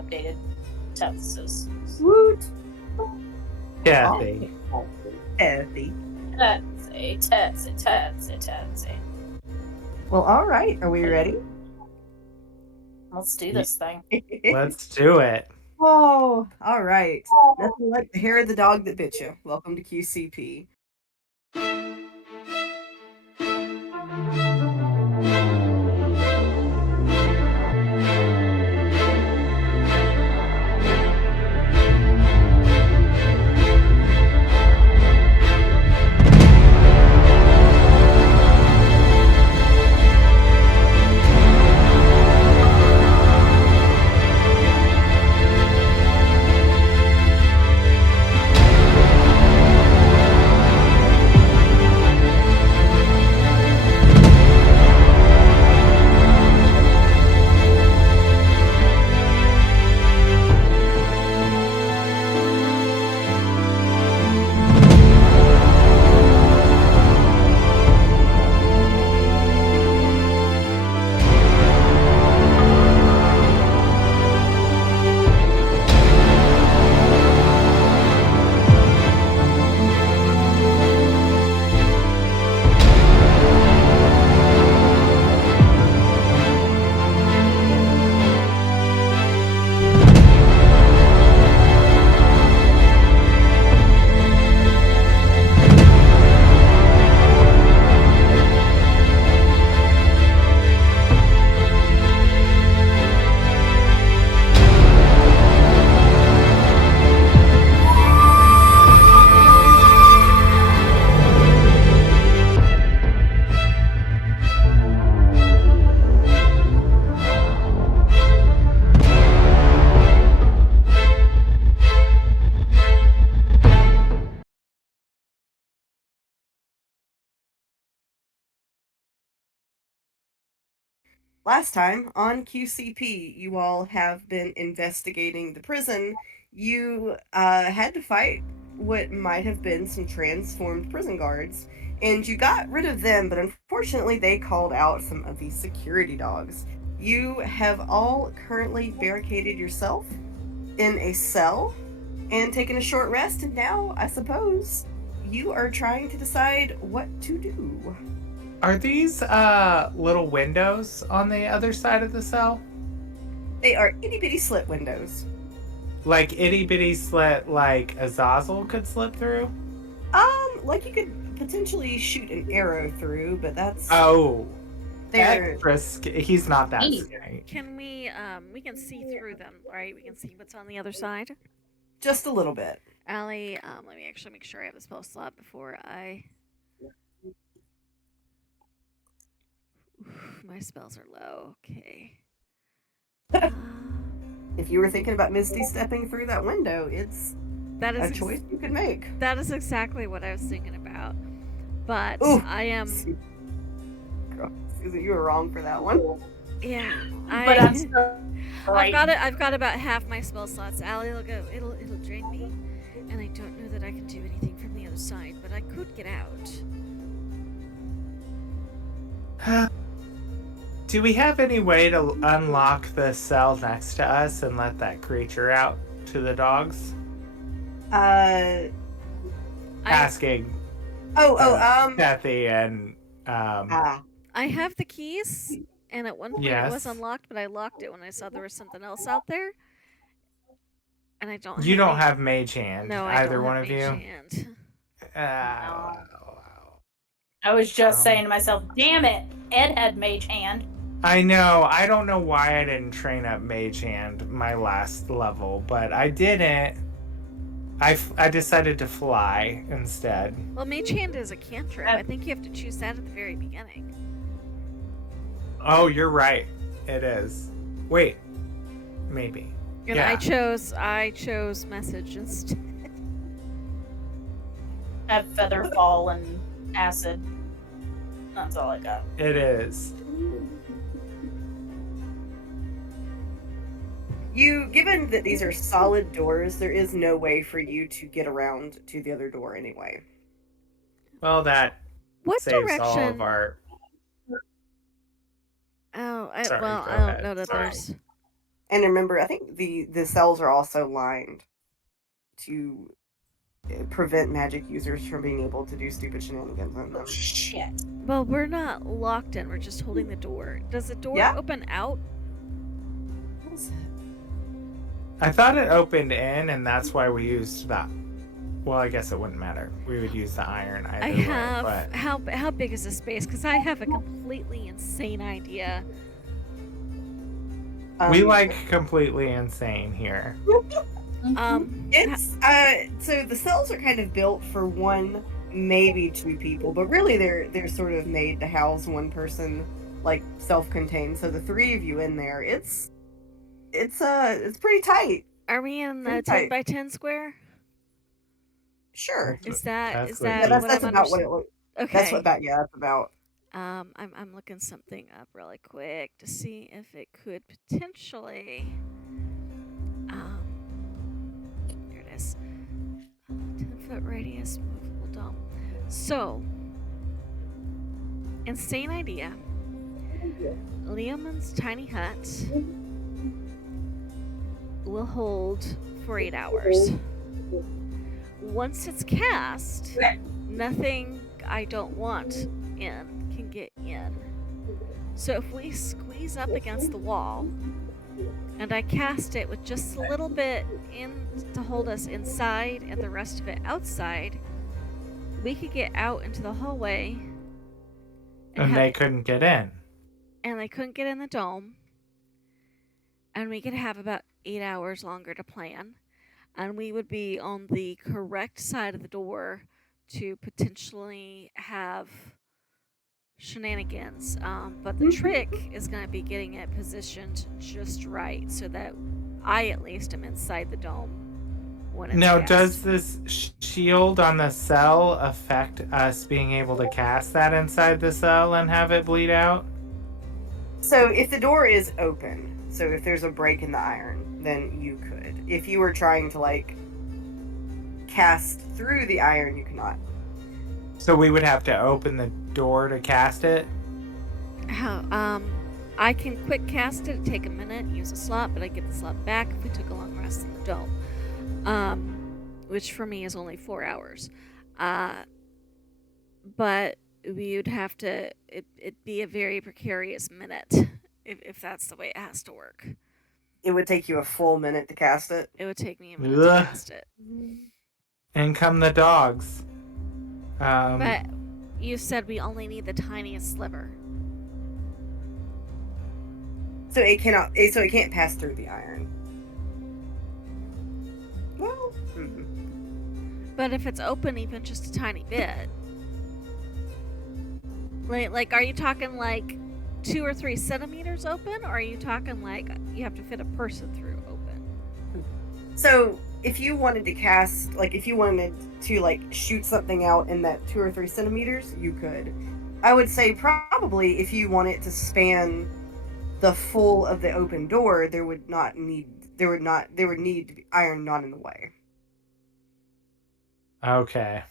updated tests. Woot. Kathy. Kathy. Tetsy. Well, all right. Are we ready? Let's do this thing. Let's do it. Oh, all right. Nothing like the hair of the dog that bit you. Welcome to QCP. Last time on QCP, you all have been investigating the prison. You had to fight what might have been some transformed prison guards, and you got rid of them, but unfortunately, they called out some of these security dogs. You have all currently barricaded yourself in a cell and taken a short rest, and now, I suppose, you are trying to decide what to do. Are these little windows on the other side of the cell? They are itty bitty slit windows. Like itty bitty slit, like Azazel could slip through? Like you could potentially shoot an arrow through, but that's they're he's not that scary. Can we can see through them, right? We can see what's on the other side. Just a little bit. Allie, let me actually make sure I have a spell slot before I. My spells are low. Okay. If you were thinking about Misty stepping through that window, it's a choice you could make. That is exactly what I was thinking about. But Ooh. I am. Girl, Susan, you were wrong for that one. Yeah, But I'm still I've got about half my spell slots. Allie will go. It'll drain me, and I don't know that I can do anything from the other side. But I could get out. Do we have any way to unlock the cell next to us and let that creature out to the dogs? Asking. Kathy and I have the keys, and at one point it was unlocked, but I locked it when I saw there was something else out there. And I don't. You don't have mage hand. No, either one of you. Hand. I was just saying to myself, "Damn it, Ed had mage hand." I know. I don't know why I didn't train up mage hand my last level, but I didn't. I decided to fly instead. Well, mage hand is a cantrip. I think you have to choose that at the very beginning. Oh, you're right. It is. Wait. Maybe. And yeah. I chose message instead. I have feather fall and acid. That's all I got. It is. Given that these are solid doors, there is no way for you to get around to the other door anyway. Well, that what saves direction? all of our... Oh, I Sorry, don't ahead. know that Sorry. there's... And remember, I think the cells are also lined to prevent magic users from being able to do stupid shenanigans on them. Shit. Well, we're not locked in. We're just holding the door. Does the door Yeah. open out? I thought it opened in, and that's why we used that. Well, I guess it wouldn't matter. We would use the iron either I way, have. but How big is the space? Because I have a completely insane idea. we like completely insane here. It's so the cells are kind of built for one, maybe two people, but really they're sort of made to house one person, like self-contained. So the three of you in there, it's pretty tight. Are we in the Pretty 10 tight. by 10 square? Sure. Is that That's is what it that is. That's what that's I'm about what it looks. Okay. That's what that that's about. I'm looking something up really quick to see if it could potentially. Here it is. 10-foot radius, movable dome. So, insane idea. Leoman's tiny hut will hold for 8 hours. Once it's cast, nothing I don't want in can get in. So if we squeeze up against the wall and I cast it with just a little bit in to hold us inside and the rest of it outside, we could get out into the hallway And they couldn't get in. and they couldn't get in the dome, and we could have about 8 hours longer to plan, and we would be on the correct side of the door to potentially have shenanigans. But the trick is going to be getting it positioned just right so that I at least am inside the dome when it's Now, cast. does this shield on the cell affect us being able to cast that inside the cell and have it bleed out? So if the door is open, so if there's a break in the iron, then you could. If you were trying to like cast through the iron, you cannot. So we would have to open the door to cast it? I can quick cast it, take a minute, use a slot, but I get the slot back if we took a long rest in the dome. Which for me is only 4 hours. But we'd have to, it'd be a very precarious minute if that's the way it has to work. It would take you a full minute to cast it. It would take me a minute to cast it. And come the dogs. But you said we only need the tiniest sliver. So it cannot. So it can't pass through the iron. Well. But if it's open even just a tiny bit, like, are you talking like 2 or 3 centimeters open, or are you talking like you have to fit a person through open? So if you wanted to cast, like, if you wanted to like shoot something out in that 2 or 3 centimeters, you could. I would say probably if you want it to span the full of the open door, there would need to be iron not in the way. Okay.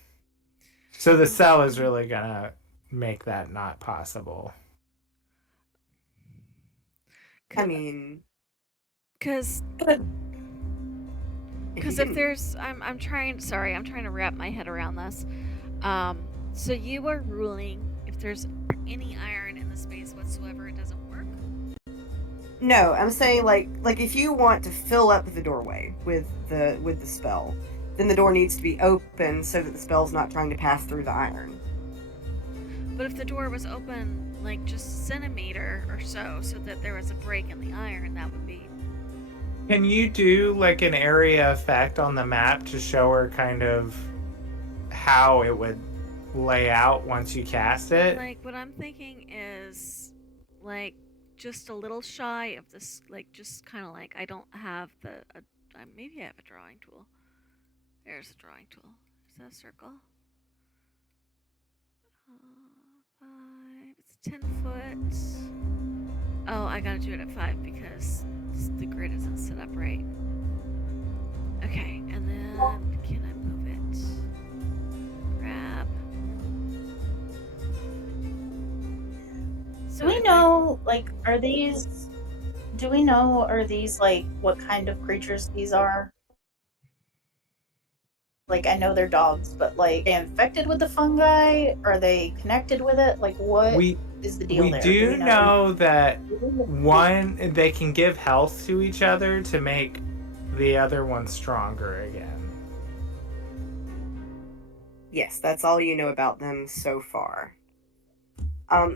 So the cell is really gonna make that not possible. I mean, because if there's, I'm trying to wrap my head around this. So you are ruling if there's any iron in the space whatsoever, it doesn't work? No, I'm saying like if you want to fill up the doorway with the spell, then the door needs to be open so that the spell's not trying to pass through the iron. But if the door was open like just a centimeter or so that there was a break in the iron, that would be... Can you do like an area effect on the map to show her kind of how it would lay out once you cast it? Like, what I'm thinking is like just a little shy of this, like just kind of like, I don't have maybe I have a drawing tool. There's a drawing tool. Is that a circle? 5, it's 10 foot. Oh, I gotta do it at 5 because the grid isn't set up right. Okay, and then can I move it? Grab. So we know, like, are these Do we know, are these, like, what kind of creatures these are? Like, I know they're dogs, but, like, are they infected with the fungi? Are they connected with it? Like, what We is the deal we there? do we know that one, they can give health to each other to make the other one stronger again. Yes, that's all you know about them so far. So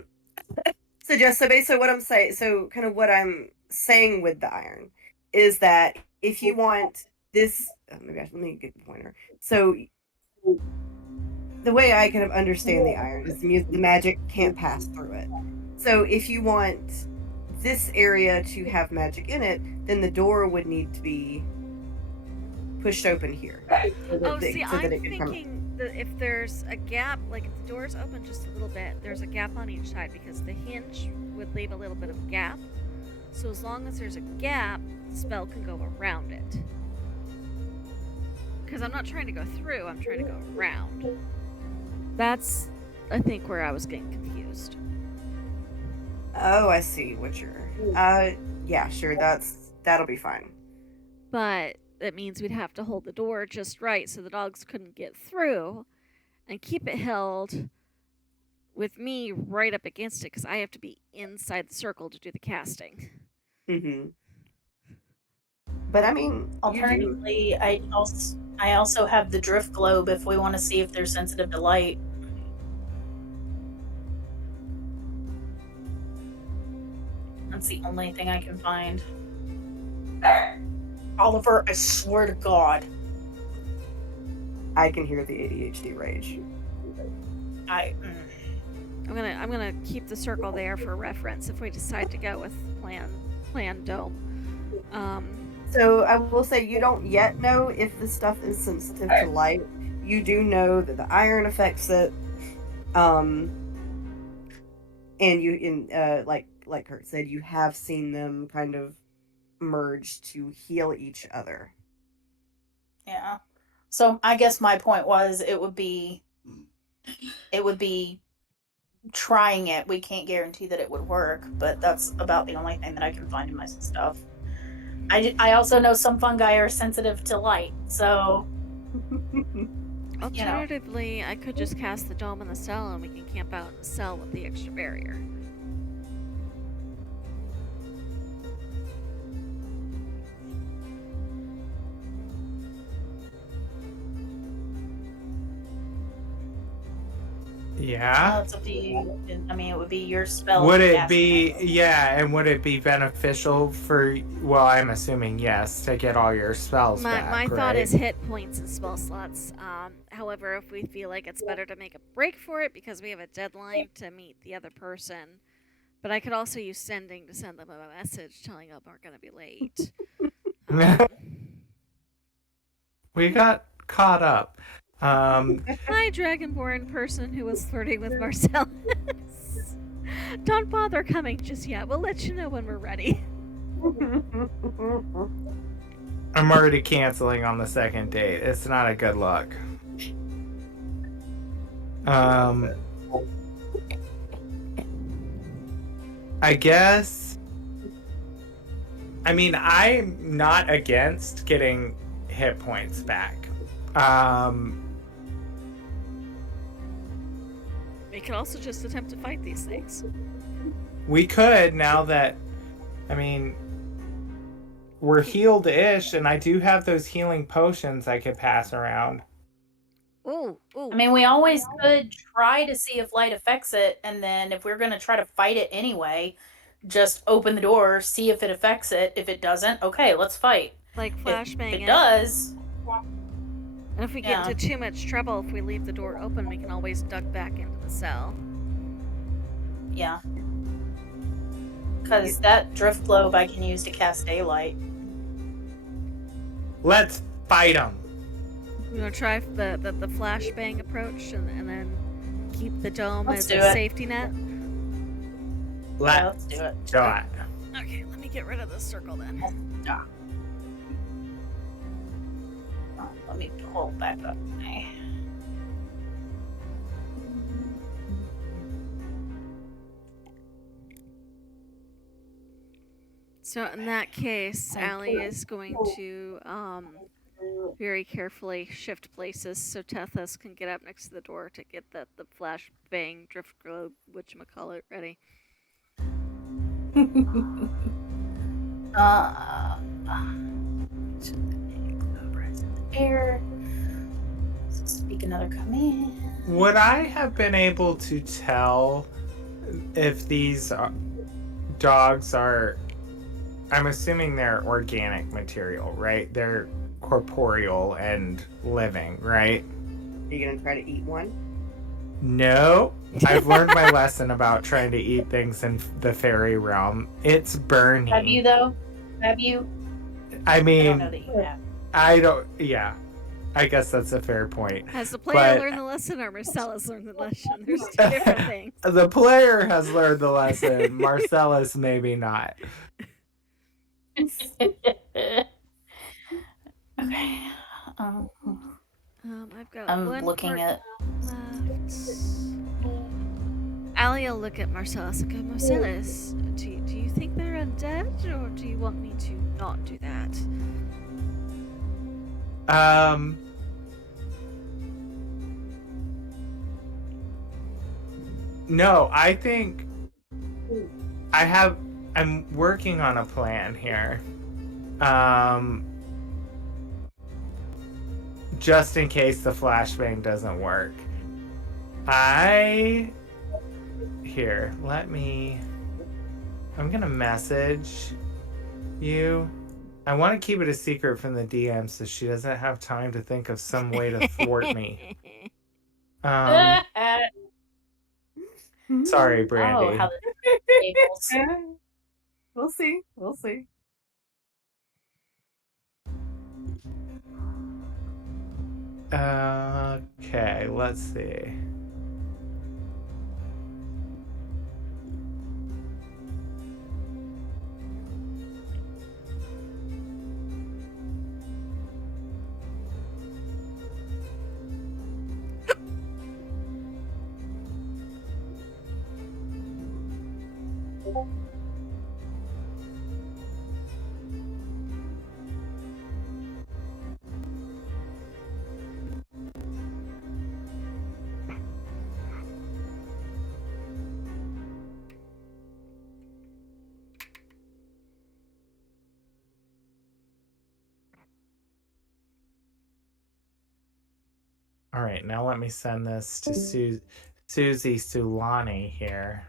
basically what I'm saying, so kind of what I'm saying with the iron is that if you want this, let me get the pointer. So the way I kind of understand the iron is the magic can't pass through it. So if you want this area to have magic in it, then the door would need to be pushed open here. I'm thinking that if there's a gap, like if the door's open just a little bit, there's a gap on each side because the hinge would leave a little bit of gap. So as long as there's a gap, the spell can go around it. Because I'm not trying to go through, I'm trying to go around. That's, I think, where I was getting confused. Oh, I see what you're... yeah, sure, that'll be fine. But that means we'd have to hold the door just right so the dogs couldn't get through and keep it held with me right up against it because I have to be inside the circle to do the casting. Mm-hmm. But I mean, alternatively, I also have the drift globe if we want to see if they're sensitive to light. That's the only thing I can find. Oliver, I swear to God. I can hear the ADHD rage. I'm gonna keep the circle there for reference if we decide to go with plan dome. So I will say you don't yet know if the stuff is sensitive to light. You do know that the iron affects it. And like Kurt said, you have seen them kind of merge to heal each other. Yeah. So I guess my point was it would be trying it. We can't guarantee that it would work, but that's about the only thing that I can find in my stuff. I also know some fungi are sensitive to light, so alternatively, I could just cast the dome in the cell and we can camp out in the cell with the extra barrier. Yeah. It's up to you. I mean, it would be your spell. Would it be, yeah, and would it be beneficial for, well, I'm assuming yes, to get all your spells back, My thought right? is hit points and spell slots. However, if we feel like it's better to make a break for it because we have a deadline to meet the other person, but I could also use sending to send them a message telling them we're going to be late. We got caught up. Hi, Dragonborn person who was flirting with Marcellus. Don't bother coming just yet. We'll let you know when we're ready. I'm already canceling on the second date. It's not a good look. I guess. I mean, I'm not against getting hit points back. We could also just attempt to fight these things. We could, now that, I mean, we're healed-ish, and I do have those healing potions I could pass around. Ooh. I mean, we always could try to see if light affects it, and then if we're going to try to fight it anyway, just open the door, see if it affects it. If it doesn't, okay, let's fight. Like flashbang. If it does... And if we get into too much trouble, if we leave the door open, we can always duck back into the cell. Yeah. Because that drift globe I can use to cast daylight. Let's fight them. You want to try the flashbang approach and then keep the dome as a safety net? Let's do it. Okay, let me get rid of this circle then. Let me pull back up. So in that case, Allie is going to very carefully shift places so Tethys can get up next to the door to get the flashbang drift globe whatchamacallit ready. Air. Speak another command. Would I have been able to tell if these dogs are... I'm assuming they're organic material, right? They're corporeal and living, right? Are you gonna try to eat one? No. I've learned my lesson about trying to eat things in the fairy realm. It's burning. Have you, though? Have you? I I mean, don't know that you have. I don't... Yeah. I guess that's a fair point. Has the player But- learned the lesson or Marcellus learned the lesson? There's two different things. The player has learned the lesson. Marcellus, maybe not. Okay. I've got I'm one looking part at. left. Allie will look at Marcellus and go, Marcellus, do you think they're undead, or do you want me to not do that? No, I think I'm working on a plan here. Just in case the flashbang doesn't work. I'm gonna message you. I want to keep it a secret from the DM so she doesn't have time to think of some way to thwart me. Sorry, Brandy. Oh, how the tables. We'll see. We'll see. Okay, let's see. All right, now let me send this to Susie Sulani here.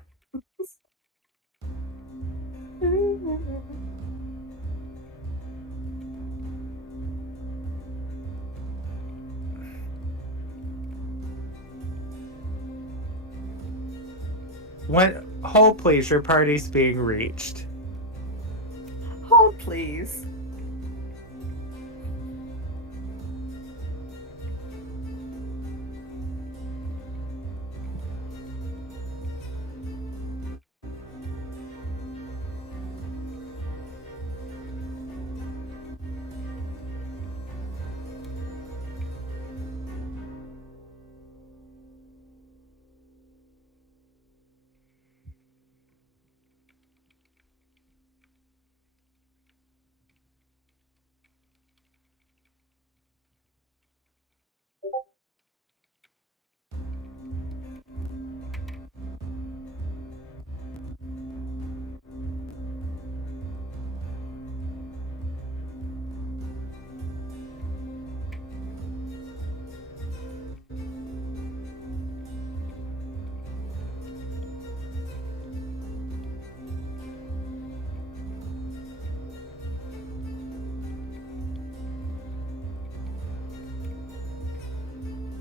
Hold please, your party's being reached. Hold, please.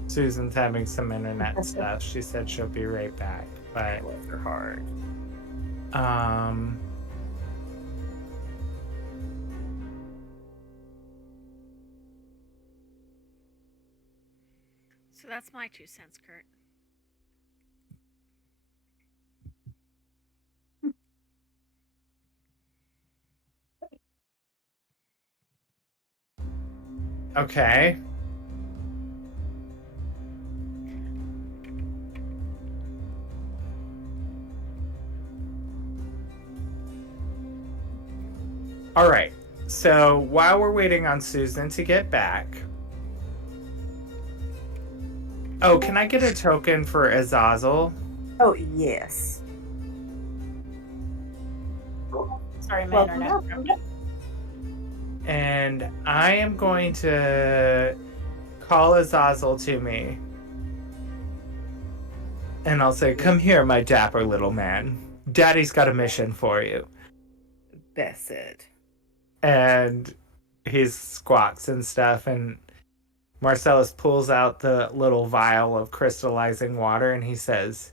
Susan's having some internet stuff. She said she'll be right back, but Bless her heart. So that's my 2 cents, Kurt. okay. All right. So while we're waiting on Susan to get back. Oh, can I get a token for Azazel? Oh, yes. Sorry, my Welcome, internet. welcome. And I am going to call Azazel to me. And I'll say, come here, my dapper little man. Daddy's got a mission for you. That's it. And he squawks and stuff, and Marcellus pulls out the little vial of crystallizing water, and he says,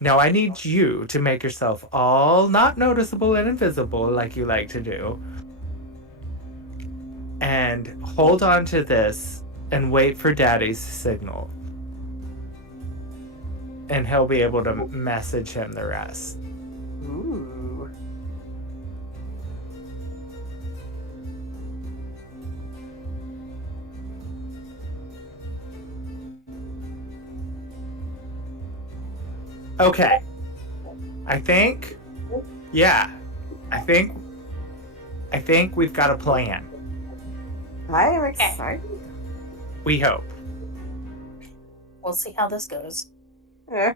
now I need you to make yourself all not noticeable and invisible like you like to do. And hold on to this and wait for Daddy's signal. And he'll be able to message him the rest. Ooh. Okay. I think we've got a plan. I am excited. We hope. We'll see how this goes. Eh.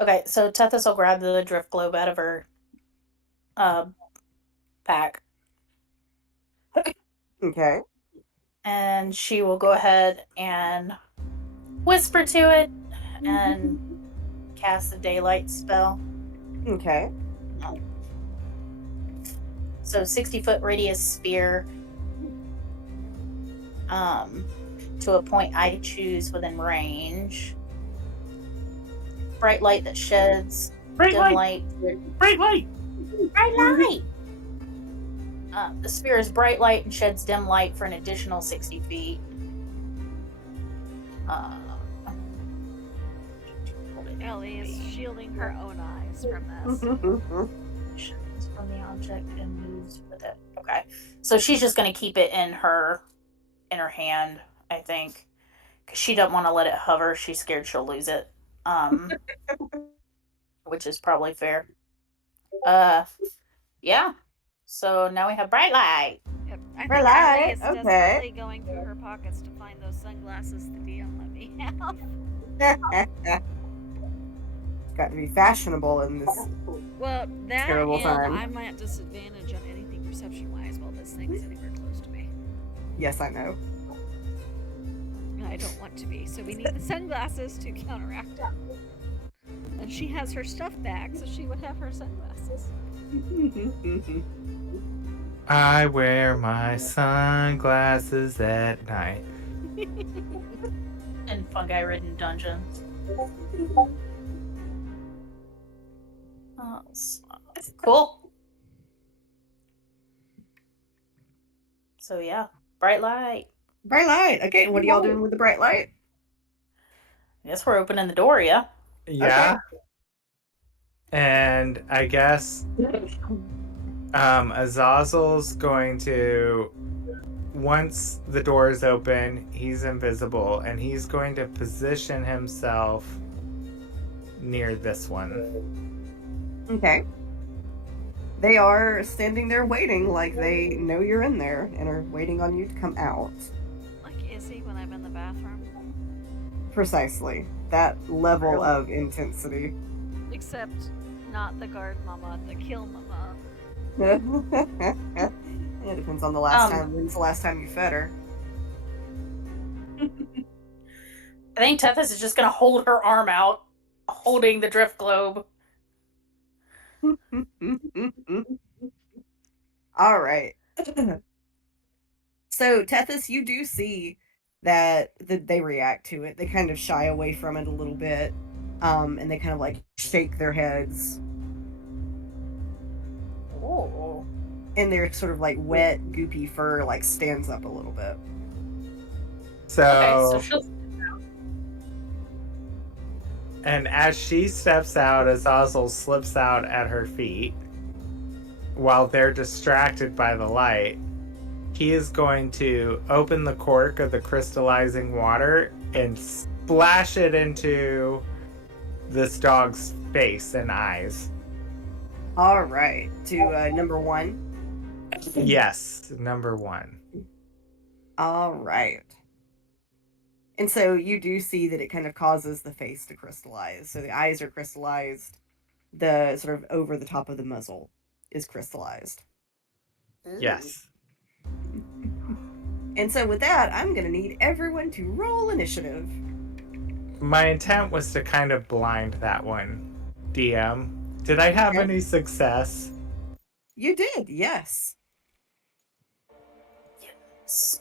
Okay, so Tethys will grab the drift globe out of her pack, Okay. and she will go ahead and whisper to it and cast the daylight spell. Okay. So 60-foot radius sphere to a point I choose within range. Bright light that sheds Bright dim light! light. Bright light! Bright light! The sphere is bright light and sheds dim light for an additional 60 feet. Ellie is shielding her own eyes from this. From the object and moves with it. Okay, so she's just going to keep it in her hand, I think, because she doesn't want to let it hover. She's scared she'll lose it, which is probably fair. Yeah. So now we have bright light. Yep. I think Right, Ellie is okay. desperately going through her pockets to find those sunglasses the DM let me have. It's got to be fashionable in this. Well, that Terrible and time. I'm at disadvantage on anything perception-wise while this thing is anywhere close to me. Yes, I know. And I don't want to be, so we need the sunglasses to counteract it. And she has her stuff back, so she would have her sunglasses. I wear my sunglasses at night. In fungi-ridden dungeons. Cool. So yeah, bright light. Bright light. Okay, what are y'all doing with the bright light? I guess we're opening the door, yeah? Yeah. And I guess Azazel's going to, once the door is open, he's invisible, and he's going to position himself near this one. Okay. They are standing there waiting like they know you're in there and are waiting on you to come out. Like Izzy when I'm in the bathroom. Precisely. That level of intensity. Except not the guard mama, the kill mama. It depends on the last time. When's the last time you fed her? I think Tethys is just gonna hold her arm out, holding the drift globe. All right. So, Tethys, you do see that they react to it. They kind of shy away from it a little bit, and they kind of like shake their heads. Oh. And their sort of like wet, goopy fur like stands up a little bit. So, she'll. and as she steps out, Azazel slips out at her feet while they're distracted by the light. He is going to open the cork of the crystallizing water and splash it into this dog's face and eyes. All right, to number 1. Yes, number 1. All right. And so you do see that it kind of causes the face to crystallize. So the eyes are crystallized. The sort of over the top of the muzzle is crystallized. Yes. And so with that, I'm going to need everyone to roll initiative. My intent was to kind of blind that one, DM. Did I have Okay. any success? You did, yes. Yes.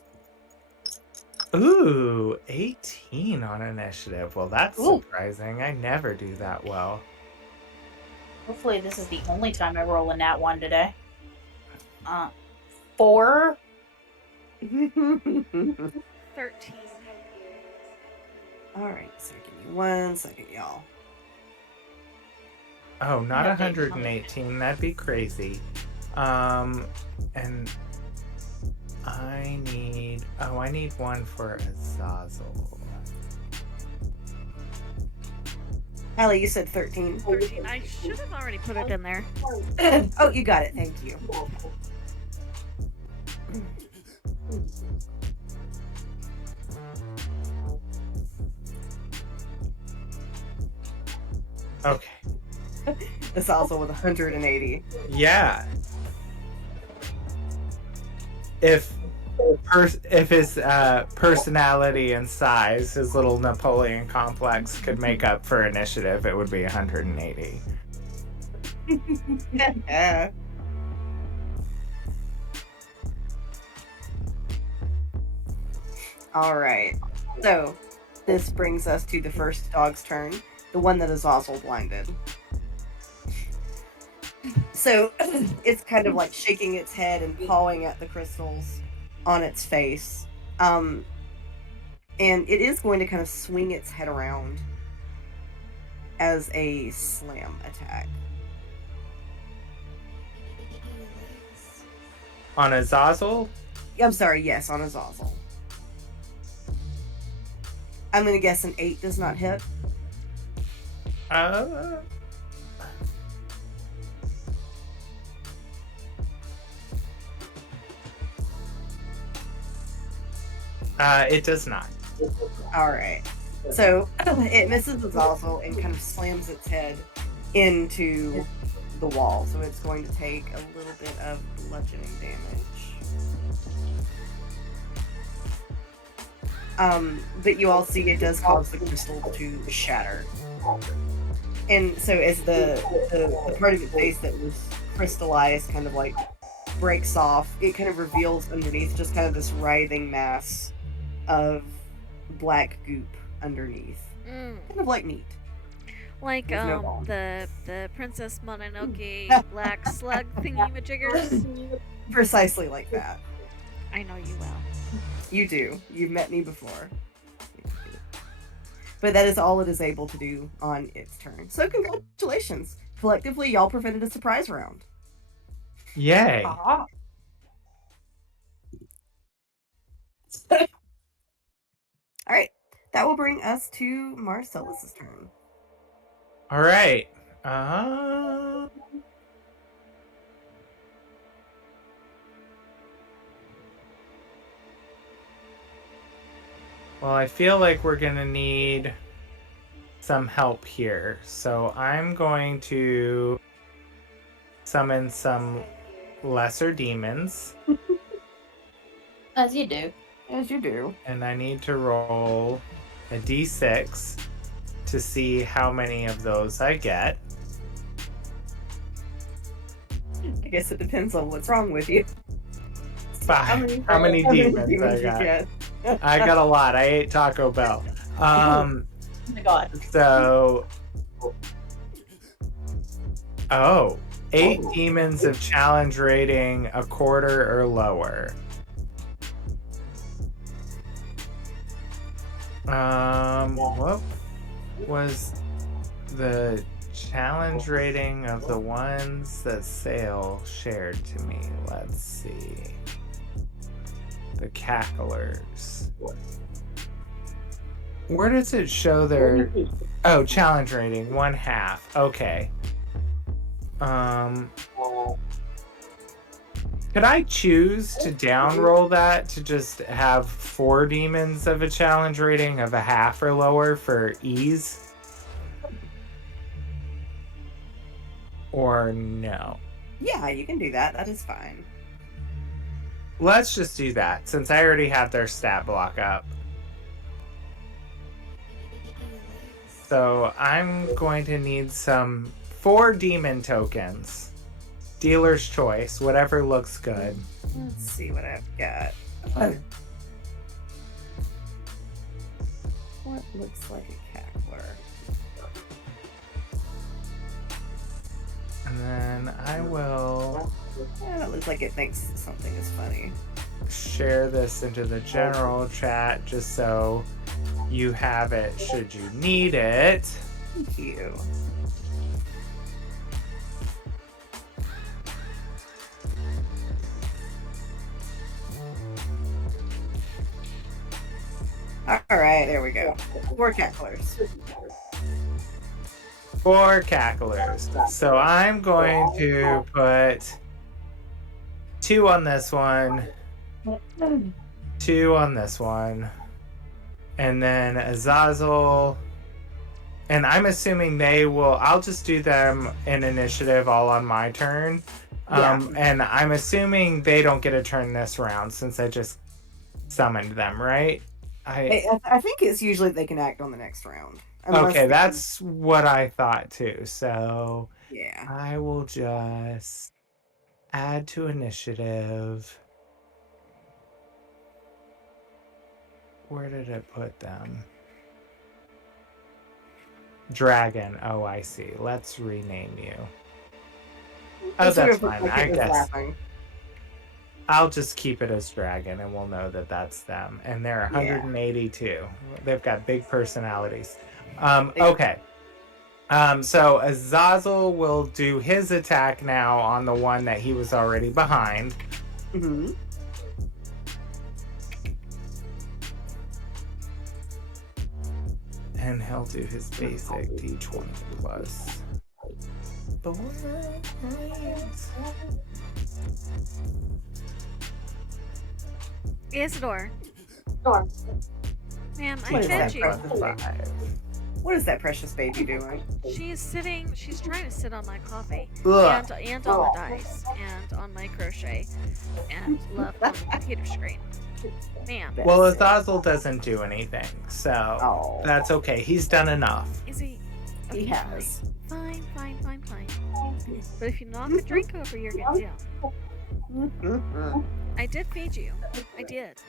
Ooh, 18 on initiative. Well, that's Ooh. surprising. I never do that well. Hopefully this is the only time I roll a nat 1 today. 4. 13. All right, so give me 1 second, y'all. Oh, not Okay. 118. That'd be crazy. And I need 1 for Azazel. Allie, you said 13. 13. I should have already put it in there. Oh, you got it. Thank you. Okay. This also with 180. Yeah. If his personality and size, his little Napoleon complex, could make up for initiative, it would be 180. All right. So this brings us to the first dog's turn, the one that is also blinded. So it's kind of like shaking its head and pawing at the crystals on its face. And it is going to kind of swing its head around as a slam attack. On Azazel? I'm sorry, yes, on Azazel. I'm going to guess an 8 does not hit. It does not. All right. So it misses Azazel and kind of slams its head into the wall. So it's going to take a little bit of bludgeoning damage. But you all see it does cause the crystal to shatter. And so as the part of its face that was crystallized kind of like breaks off, it kind of reveals underneath just kind of this writhing mass of black goop underneath. Kind of like meat. Like There's no bone. the Princess Mononoke black slug thingy-majiggers. Precisely like that. I know you well. You do. You've met me before. But that is all it is able to do on its turn. So congratulations. Collectively, y'all prevented a surprise round. Yay. Ah. All right. That will bring us to Marcellus' turn. All right. Well, I feel like we're going to need some help here. So I'm going to summon some lesser demons. As you do. As you do. And I need to roll a d6 to see how many of those I get. I guess it depends on what's wrong with you. 5. How many demons I you got? get? I got a lot. I ate Taco Bell. Oh my god. So, 8 demons of challenge rating a quarter or lower. What was the challenge rating of the ones that Sale shared to me? Let's see. The cacklers. Where does it show their... Oh, challenge rating, 1/2. Okay. Could I choose to downroll that to just have 4 demons of a challenge rating of a half or lower for ease? Or no? Yeah, you can do that. That is fine. Let's just do that, since I already have their stat block up. So I'm going to need some 4 demon tokens. Dealer's choice, whatever looks good. Let's see what I've got. What looks like a cackler? And then I will Yeah, that looks like it thinks something is funny. share this into the general chat just so you have it should you need it. Thank you. Alright, there we go. 4 cacklers. 4 cacklers. So I'm going to put 2 on this one, 2 on this one, and then Azazel. And I'm assuming they will. I'll just do them in initiative all on my turn. And I'm assuming they don't get a turn this round since I just summoned them, right? I think it's usually they can act on the next round. Okay, that's what I thought too. So Yeah. I will just add to initiative. Where did it put them? Dragon. Oh, I see. Let's rename you. Oh, that's fine. I guess Laughing. I'll just keep it as Dragon and we'll know that that's them. And they're 182. They've got big personalities. Okay. So Azazel will do his attack now on the one that he was already behind. Mm-hmm. And he'll do his basic D20 plus 4. Isidore. Ma'am, I What is fed that, you. Preston? What is that precious baby doing? She's trying to sit on my coffee. Ugh. And on the dice. And on my crochet. And left on the computer screen. Ma'am. Well, Azazel doesn't do anything, so that's okay. He's done enough. Is he? He Okay, has. Fine. But if you knock the drink over, you're good too. I did feed you. I did.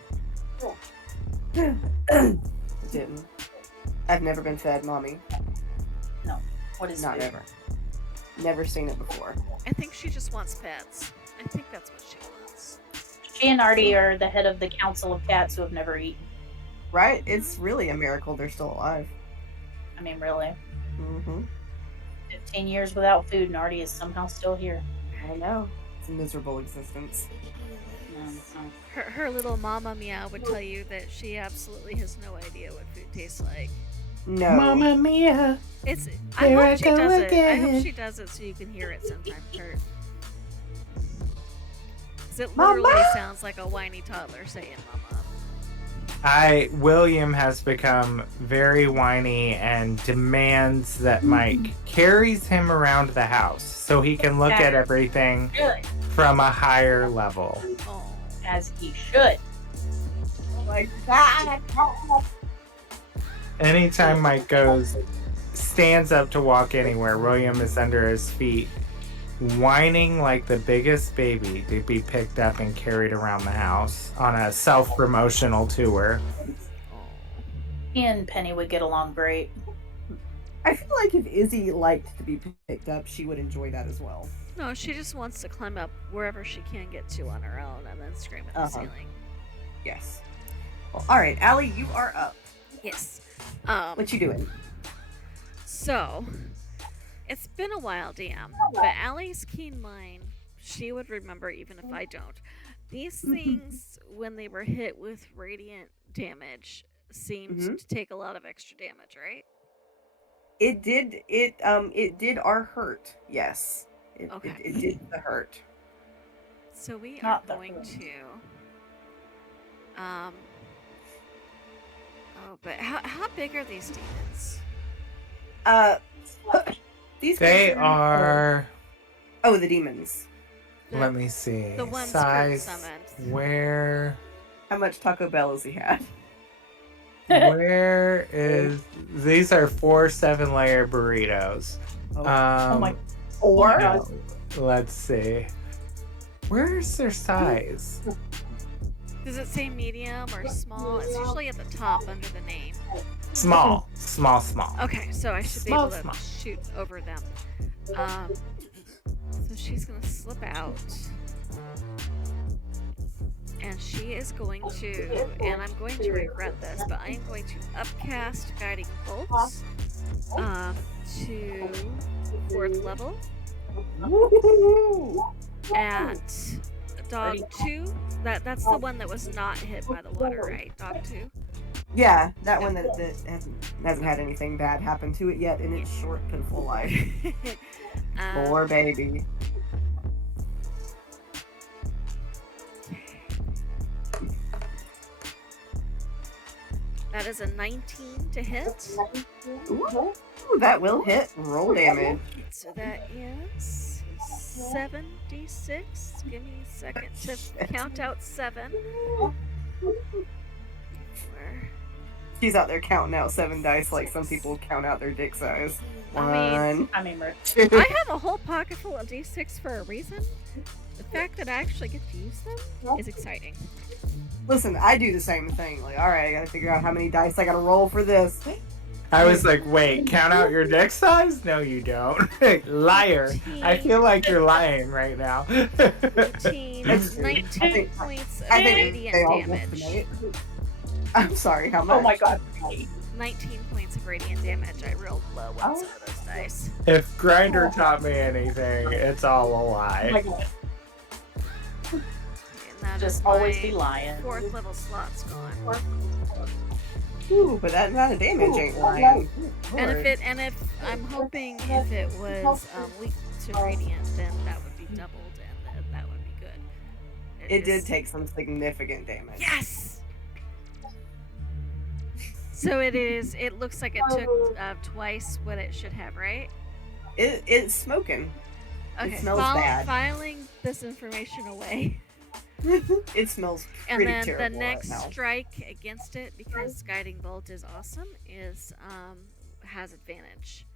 Didn't. I've never been fed, Mommy. No. What is Not food? ever. Never seen it before. I think she just wants pets. I think that's what she wants. She and Artie are the head of the council of cats who have never eaten. Right? It's really a miracle they're still alive. I mean, really. Mm-hmm. 15 years without food and Artie is somehow still here. I know. It's a miserable existence. Her little mama meow would tell you that she absolutely has no idea what food tastes like. No. Mamma mia! I Here I hope she go does it. I again. hope she does it so you can hear it sometime, Kurt. 'Cause it literally sounds like a whiny toddler saying mama. William has become very whiny and demands that Mike carries him around the house so he can look at everything Good. from a higher level. Oh. As he should. Like that. Anytime Mike stands up to walk anywhere, William is under his feet, whining like the biggest baby to be picked up and carried around the house on a self-promotional tour. He and Penny would get along great. I feel like if Izzy liked to be picked up, she would enjoy that as well. No, she just wants to climb up wherever she can get to on her own and then scream at the ceiling. Yes. Well, all right, Allie, you are up. Yes. What you doing? So, it's been a while, DM, but Allie's keen mind, she would remember even if I don't. These things, when they were hit with radiant damage, seemed to take a lot of extra damage, right? It did our hurt, yes. Okay. It did the hurt. So we are Not that going one. to. Oh, but how big are these demons? These They creatures are. Oh, the demons. Let me see. The ones Size. summoned. Where? How much Taco Bell has he had? Where is? These are 4 7-layer burritos. Oh. Oh my. Or God. Let's see. Where's their size? Does it say medium or small? It's usually at the top under the name. Small. Okay, so I should Small, be able to shoot over them. So she's gonna slip out. And she is going to, and I'm going to regret this, but I am going to upcast Guiding Bolts to 4th level. Woo-hoo-hoo. At dog 2, that's the one that was not hit by the water, right? Dog 2. Yeah, that one that hasn't had anything bad happen to it yet in its short, pitiful life. Poor baby. That is a 19 to hit. Ooh, that will hit. Roll damage. So that is 7d6. Give me a second to count out 7. She's out there counting out 7 dice like some people count out their dick size. I mean, I have a whole pocket full of d6 for a reason. The fact that I actually get to use them is exciting. Listen, I do the same thing. Like, alright, I gotta figure out how many dice I gotta roll for this. I was like, wait, count out your dick size? No, you don't. Liar. I feel like you're lying right now. 19 points of I think radiant they all damage. estimate. I'm sorry, how much? oh my god. 19 points of radiant damage. I rolled low on some of those dice. If Grinder taught me anything, it's all a Oh my lie. god. And that Just is always my be lying. 4th level slot's gone. Ooh, but that amount of damage ain't lying. And if I'm hoping if it was weak to radiant, then that would be doubled, and that would be good. It did take some significant damage. Yes. So it is. It looks like it took twice what it should have, right? It's smoking. Okay. smells bad. Filing this information away, It smells and pretty then terrible the next right now. strike against it, because Guiding Bolt is awesome, is has advantage.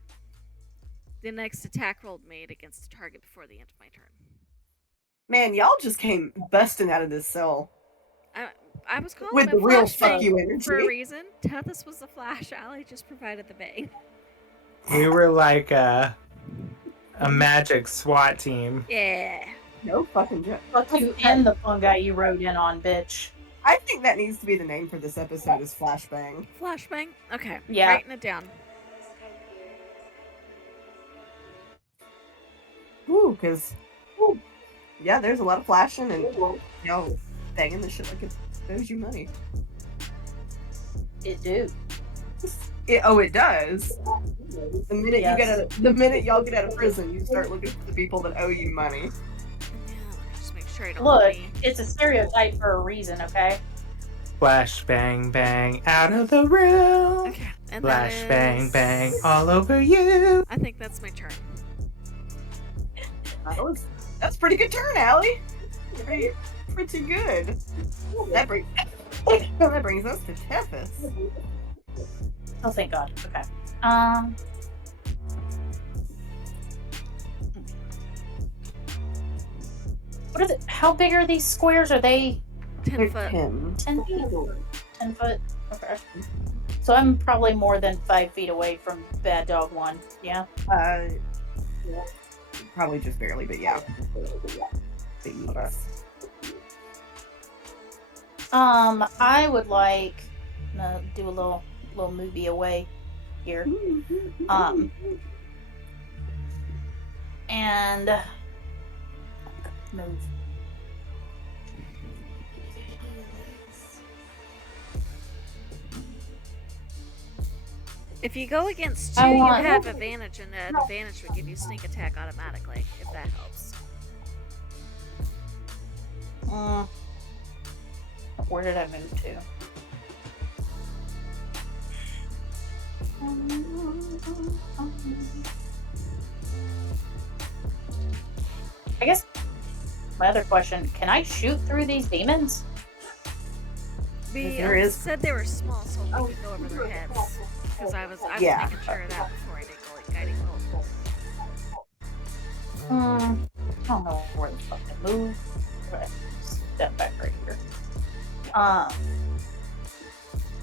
The next attack roll made against the target before the end of my turn. Man, y'all just came busting out of this cell. I was calling With it the real Flashbang fuck you energy. for a reason. Tethys was the flash. Allie just provided the bang. We were like a magic SWAT team. Yeah. No fucking joke. Fuck you and the fungi you rode in on, bitch. I think that needs to be the name for this episode is Flashbang. Flashbang? Okay. Yeah. Writing it down. Ooh, because, yeah, there's a lot of flashing and, banging the shit like it owes you money. It do. It does. The minute Yes. the minute y'all get out of prison, you start looking for the people that owe you money. Yeah, just make sure I don't Look, let me- it's a stereotype for a reason, okay? Flash bang bang out of the room. Okay. And Flash that bang is- bang all over you. I think that's my turn. That's a pretty good turn, Allie. Pretty good. That brings us to Tethys. Oh, thank God. Okay. What is it? How big are these squares? Are they 10 foot. 10 feet? 10 foot? Okay. So I'm probably more than 5 feet away from Bad Dog 1. Yeah? Probably just barely, but yeah. I would like to do a little movie away here. And move. If you go against 2, I you want- have advantage, and an advantage would give you sneak attack automatically, if that helps. Where did I move to? I guess my other question, can I shoot through these demons? There is- said they were small, so we could go over their heads. Because I was Yeah. making sure of that before I did go like guiding bolt. I don't know where the fuck to move. Right. Step back right here.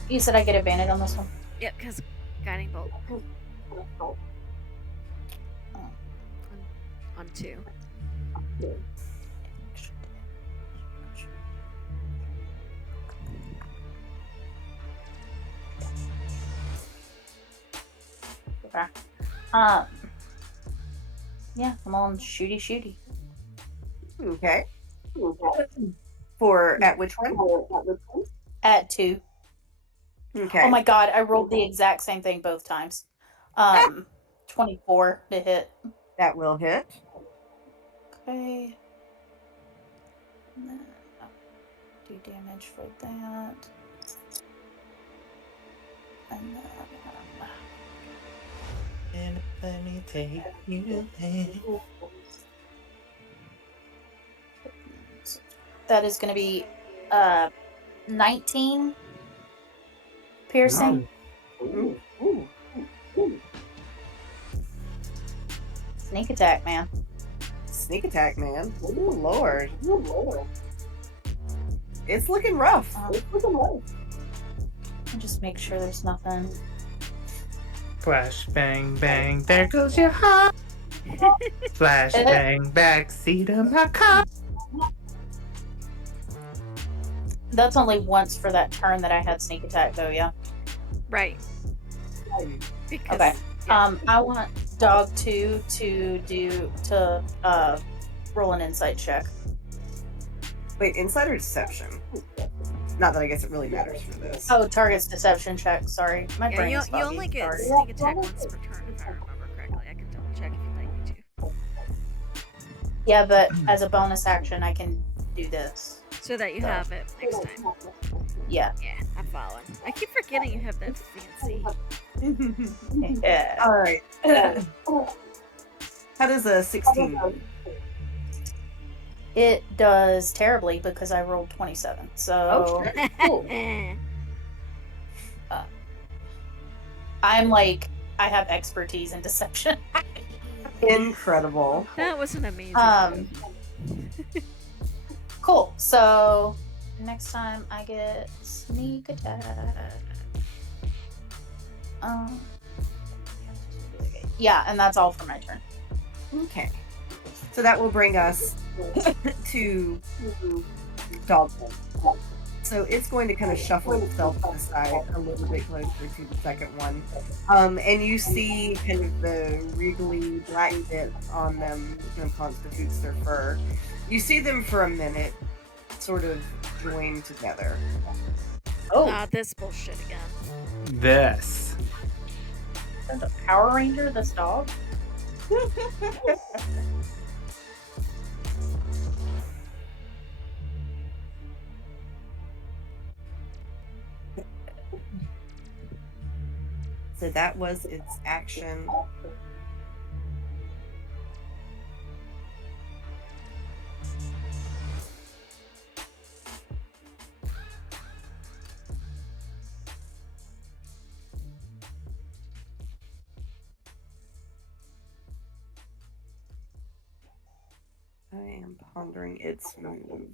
You said I get advantage on this one? Yep, because guiding bolt. On 2. Okay. Yeah, I'm on shooty. Okay. For at which one? At 2. Okay. Oh my god, I rolled the exact same thing both times. 24 to hit. That will hit. Okay. And then I'll do damage for that. And then Let me take you there. that is going to be 19 piercing. Ooh. Sneak attack, man. Sneak attack, man. Ooh, Lord. It's looking rough. I'll just make sure there's nothing. Flash bang bang, there goes your heart. Flash bang, backseat of my car. That's only once for that turn that I had sneak attack, though. Yeah. Right. Because, Okay. yeah. I want dog 2 to roll an insight check. Wait, insight or deception? Not that I guess it really matters for this. Oh, target's deception check. Sorry, my Yeah, brain you is foggy. only get Sorry. sneak attack once per turn, if I remember correctly. I can double check if you'd like me to. Yeah, but as a bonus action, I can do this. So that you have it next time. Yeah. Yeah, I'm following. I keep forgetting you have that fancy. Yeah. All right. How does a 16? It does terribly because I rolled 27. So I'm like, I have expertise in deception. Incredible. That was an amazing Um, move. Cool. So next time I get sneak attack. Yeah, and that's all for my turn. Okay. So that will bring us to dog. So it's going to kind of shuffle itself to the side a little bit closer to the second one. And you see kind of the regally black bit on them, constitutes their fur. You see them for a minute sort of join together. Oh, This bullshit again. This. there's a Power Ranger, this dog? So that was its action. I am pondering its move.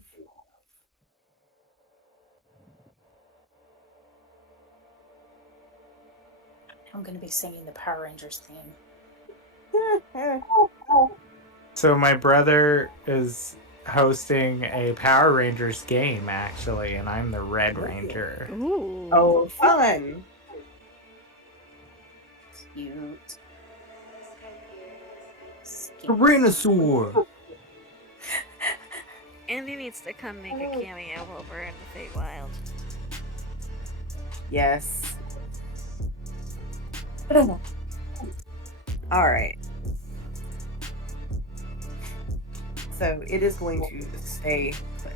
I'm going to be singing the Power Rangers theme. So my brother is hosting a Power Rangers game, actually, and I'm the Red Ranger. Ooh. Oh, fun! Cute. Tyrannosaur! Andy needs to come make a cameo over in the Feywild. Yes. All right. So it is going to stay put.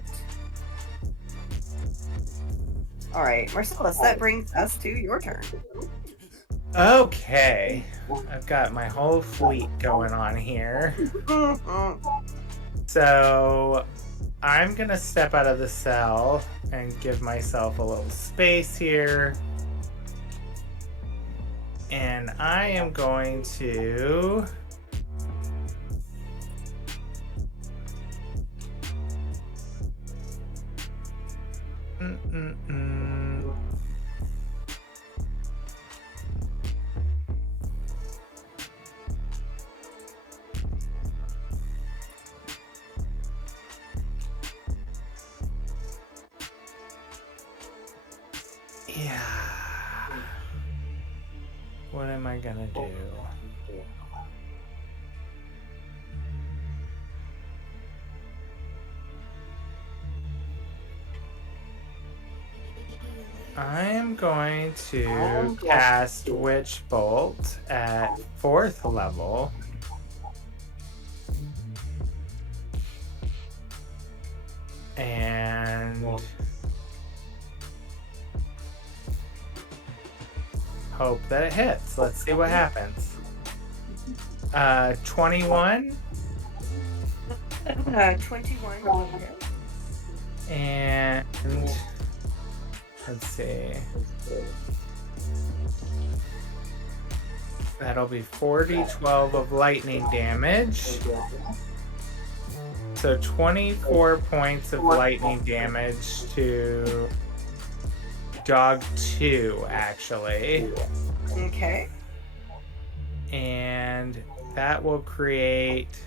All right, Marcellus, that brings us to your turn. Okay. I've got my whole fleet going on here. So I'm going to step out of the cell and give myself a little space here. And I am going to yeah. What am I gonna do? I'm going to cast Witch Bolt at 4th level. And hope that it hits. Let's see what happens. 21. 21 will hit. And let's see. That'll be 4d12 of lightning damage. So 24 points of lightning damage to dog 2, actually. Okay. And that will create...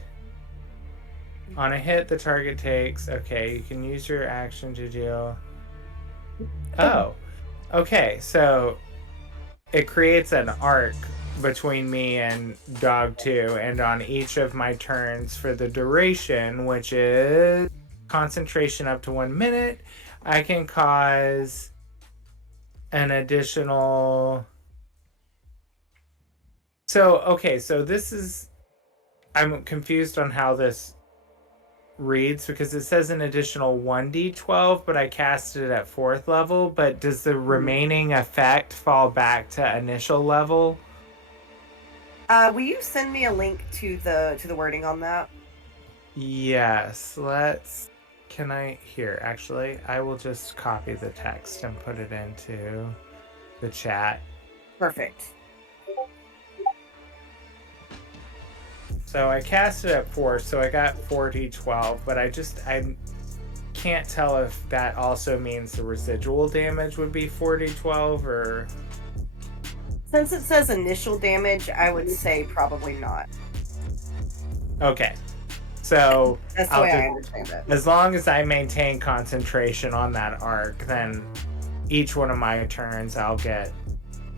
On a hit, the target takes... Okay, you can use your action to deal... Oh. Okay, so it creates an arc between me and dog 2, and on each of my turns for the duration, which is concentration up to 1 minute, I can cause an additional... So, okay, so this is... I'm confused on how this reads, because it says an additional 1d12, but I casted it at 4th level, but does the remaining effect fall back to initial level? Will you send me a link to the wording on that? Yes, let's... Can I... Here, actually, I will just copy the text and put it into the chat. Perfect. So I cast it at 4, so I got 4d12, but I can't tell if that also means the residual damage would be 4d12 or... Since it says initial damage, I would say probably not. Okay. So That's the way I understand it. As long as I maintain concentration on that arc, then each one of my turns I'll get...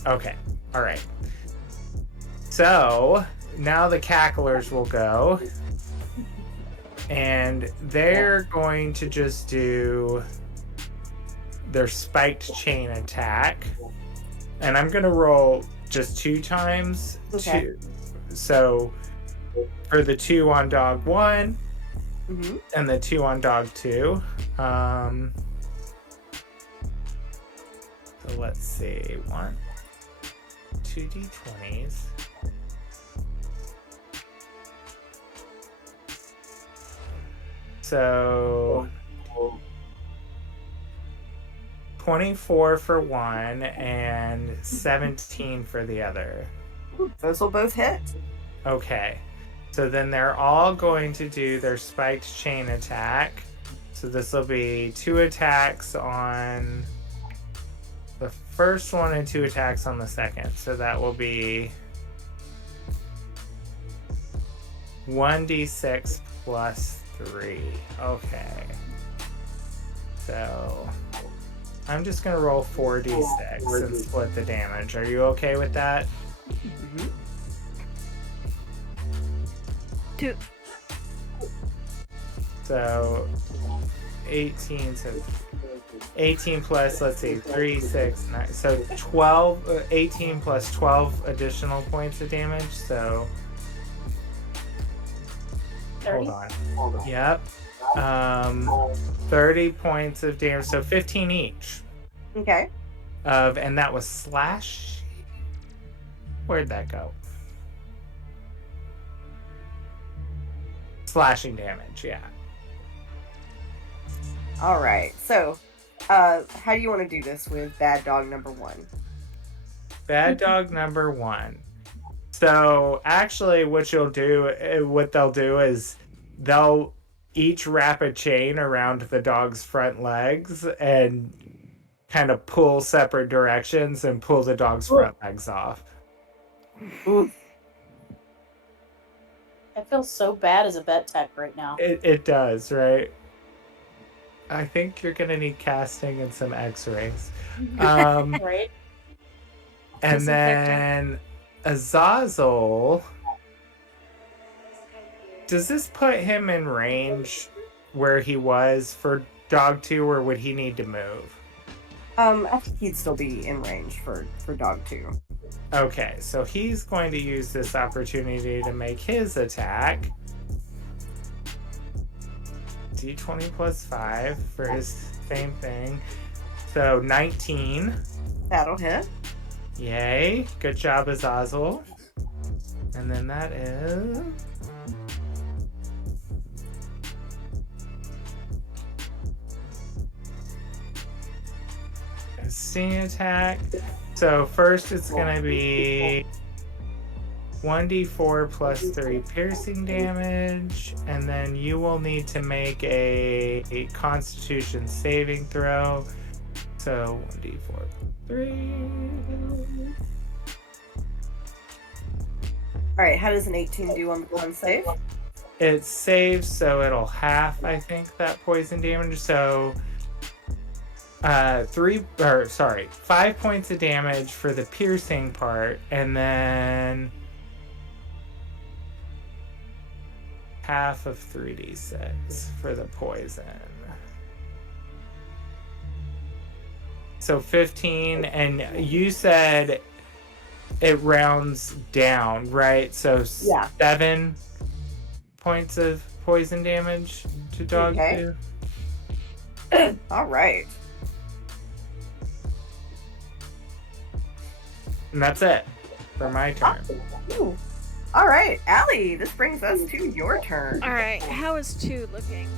Okay. All right. So now the cacklers will go. And they're going to just do their spiked chain attack. And I'm going to roll just 2 times. Okay. So for the 2 on dog 1 and the 2 on dog 2. So let's see. 1, 2 d20s. So 24 for one and 17 for the other. Those will both hit. Okay. So then they're all going to do their spiked chain attack. So this will be 2 attacks on the first one and 2 attacks on the second. So that will be 1d6 plus 3. Okay. So I'm just going to roll 4d6 and split the damage. Are you okay with that? 2. So 18, so 18 plus, let's see, 3, 6, 9. So 12, 18 plus 12 additional points of damage. So 30? hold on. Yep. 30 points of damage. So 15 each. Okay. And that was slash. Where'd that go? Slashing damage, yeah. All right. So, how do you want to do this with bad dog number 1? Bad dog number 1. So actually, what they'll do is they'll each wrap a chain around the dog's front legs and kind of pull separate directions and pull the dog's front legs off. Oof. I feel so bad as a vet tech right now. It does, right? I think you're gonna need casting and some X-rays. Right? And then Azazel. Does this put him in range where he was for dog 2, or would he need to move? I think he'd still be in range for dog 2. Okay, so he's going to use this opportunity to make his attack. D20 plus 5 for his same thing. So 19. That'll hit. Yay. Good job, Azazel. And then that is... a sting attack. So first it's going to be 1d4 plus 3 piercing damage, and then you will need to make a Constitution saving throw. So 1d4 3. All right. How does an 18 do on the con save? It saves, so it'll half, I think, that poison damage. So 5 points of damage for the piercing part, and then half of 3d6 for the poison. So 15, and you said it rounds down, right? So Yeah. 7 points of poison damage to dog Okay. 2. All right. And that's it for my turn. Ooh. All right, Allie, this brings us to your turn. All right, how is 2 looking?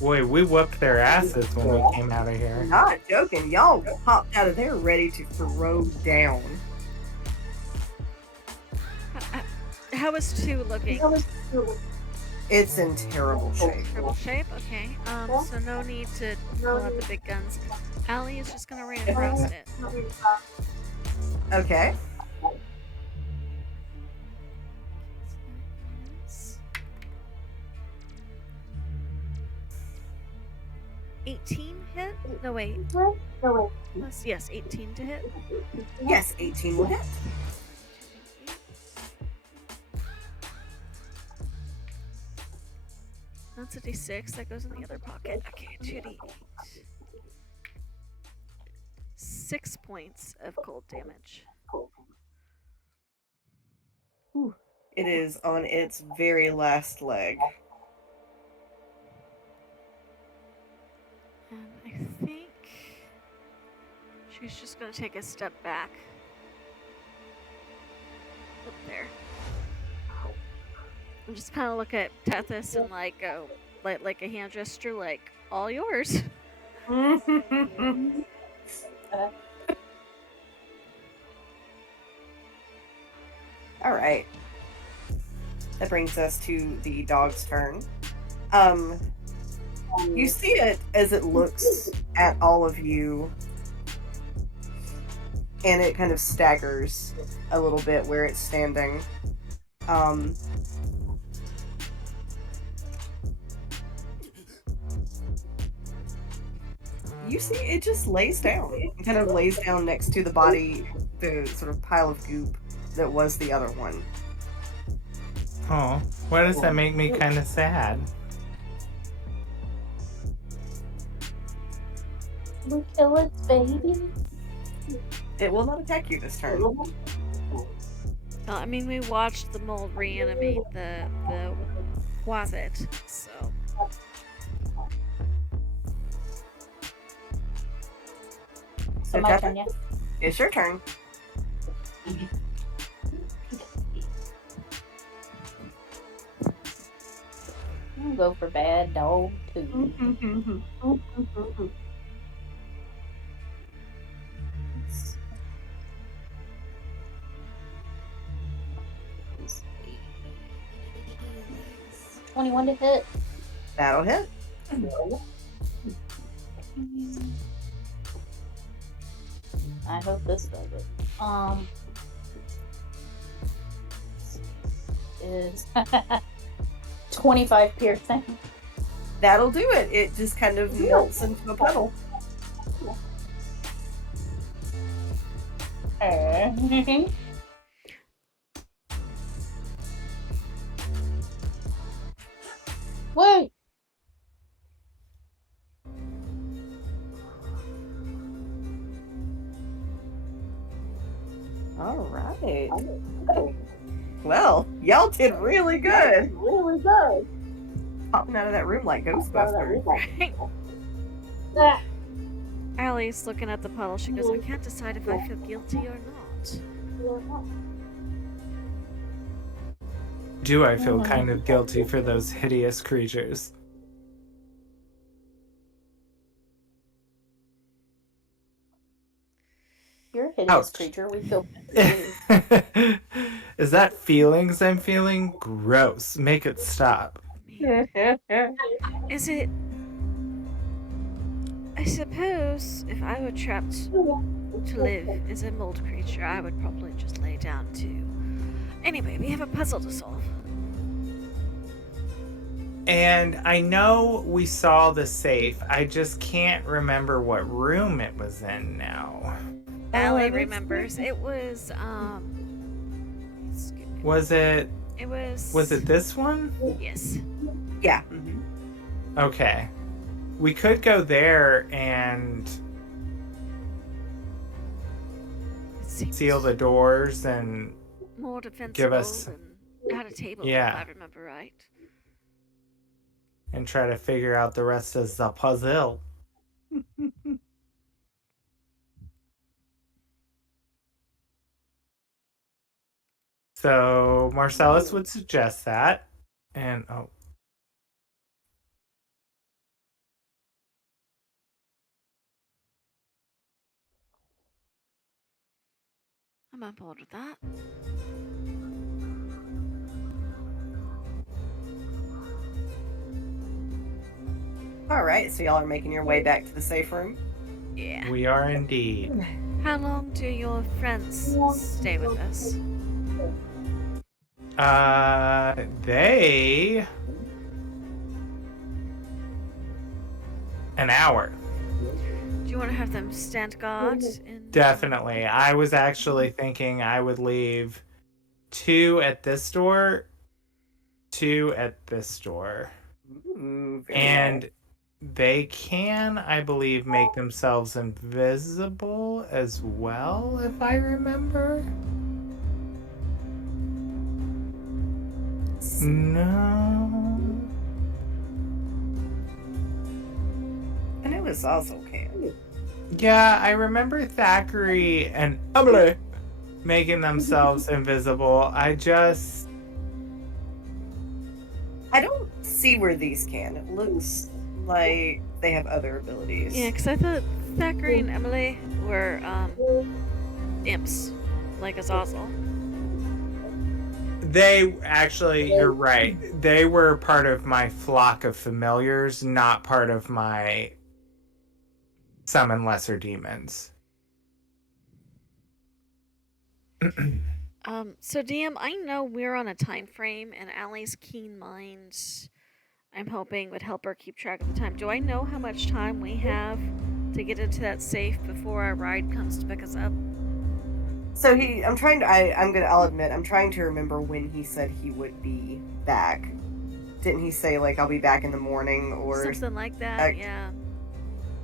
Boy, we whooped their asses when we came out of here. Not joking. Y'all popped out of there ready to throw down. How is 2 looking? It's in terrible shape. Triple shape? Okay. So no need to pull out the big guns. Allie is just gonna run across it. Okay. 18 hit? No, wait. Plus, yes, 18 to hit. Yes, 18 will hit. That's a d6 that goes in the other pocket. Okay, 2d8. 6 points of cold damage. It is on its very last leg. And I think she's just gonna take a step back. Up there. And just kind of look at Tethys and like go, like a hand gesture, like all yours. All right. That brings us to the dog's turn. You see it as it looks at all of you, and it kind of staggers a little bit where it's standing. You see it just lays down. It kind of lays down next to the body, the sort of pile of goop that was the other one. Oh, why does that make me kind of sad? We kill its baby. It will not attack you this turn. I mean, we watched the mold reanimate the Quasit, so. So my turn, yeah. It's your turn. I'm gonna go for bad dog too. Let's 21 to hit. That'll hit. I hope this does it. Is 25 piercing. That'll do it. It just kind of melts into a puddle. Wait. All right. Well, y'all did really good. Really good. Popping out of that room like Ghostbusters. Allie's looking at the puddle. She goes, I can't decide if I feel guilty or not. Do I feel kind of guilty for those hideous creatures? You're a hideous Ouch. creature. We feel Is that feelings I'm feeling? Gross. Make it stop. Is it... I suppose if I were trapped to live as a mold creature, I would probably just lay down too. Anyway, we have a puzzle to solve. And I know we saw the safe. I just can't remember what room it was in now. Allie remembers. It was, Was it It was... was it this one? Yes. Yeah. Okay. We could go there and seal the doors and more defensible give us- and had a table, Yeah. if I remember right. and try to figure out the rest of the puzzle. So Marcellus would suggest that. And oh, I'm on board with that. All right, so y'all are making your way back to the safe room. Yeah. we are indeed. How long do your friends stay with us? They an hour. Do you want to have them stand guard? Definitely. I was actually thinking I would leave 2 at this door, 2 at this door. Ooh, very And nice. they can, I believe, make themselves invisible as well, if I remember. No. And it was also can. Yeah, I remember Thackeray and Emily making themselves invisible. I don't see where these can. It looks like they have other abilities. Yeah, because I thought Thackeray and Emily were imps, like Azazel. They actually, you're right. They were part of my flock of familiars, not part of my summon lesser demons. So DM, I know we're on a time frame, and Allie's keen mind, I'm hoping, would help her keep track of the time. Do I know how much time we have to get into that safe before our ride comes to pick us up? So I'll admit, I'm trying to remember when he said he would be back. Didn't he say, like, I'll be back in the morning or... Something like that, yeah.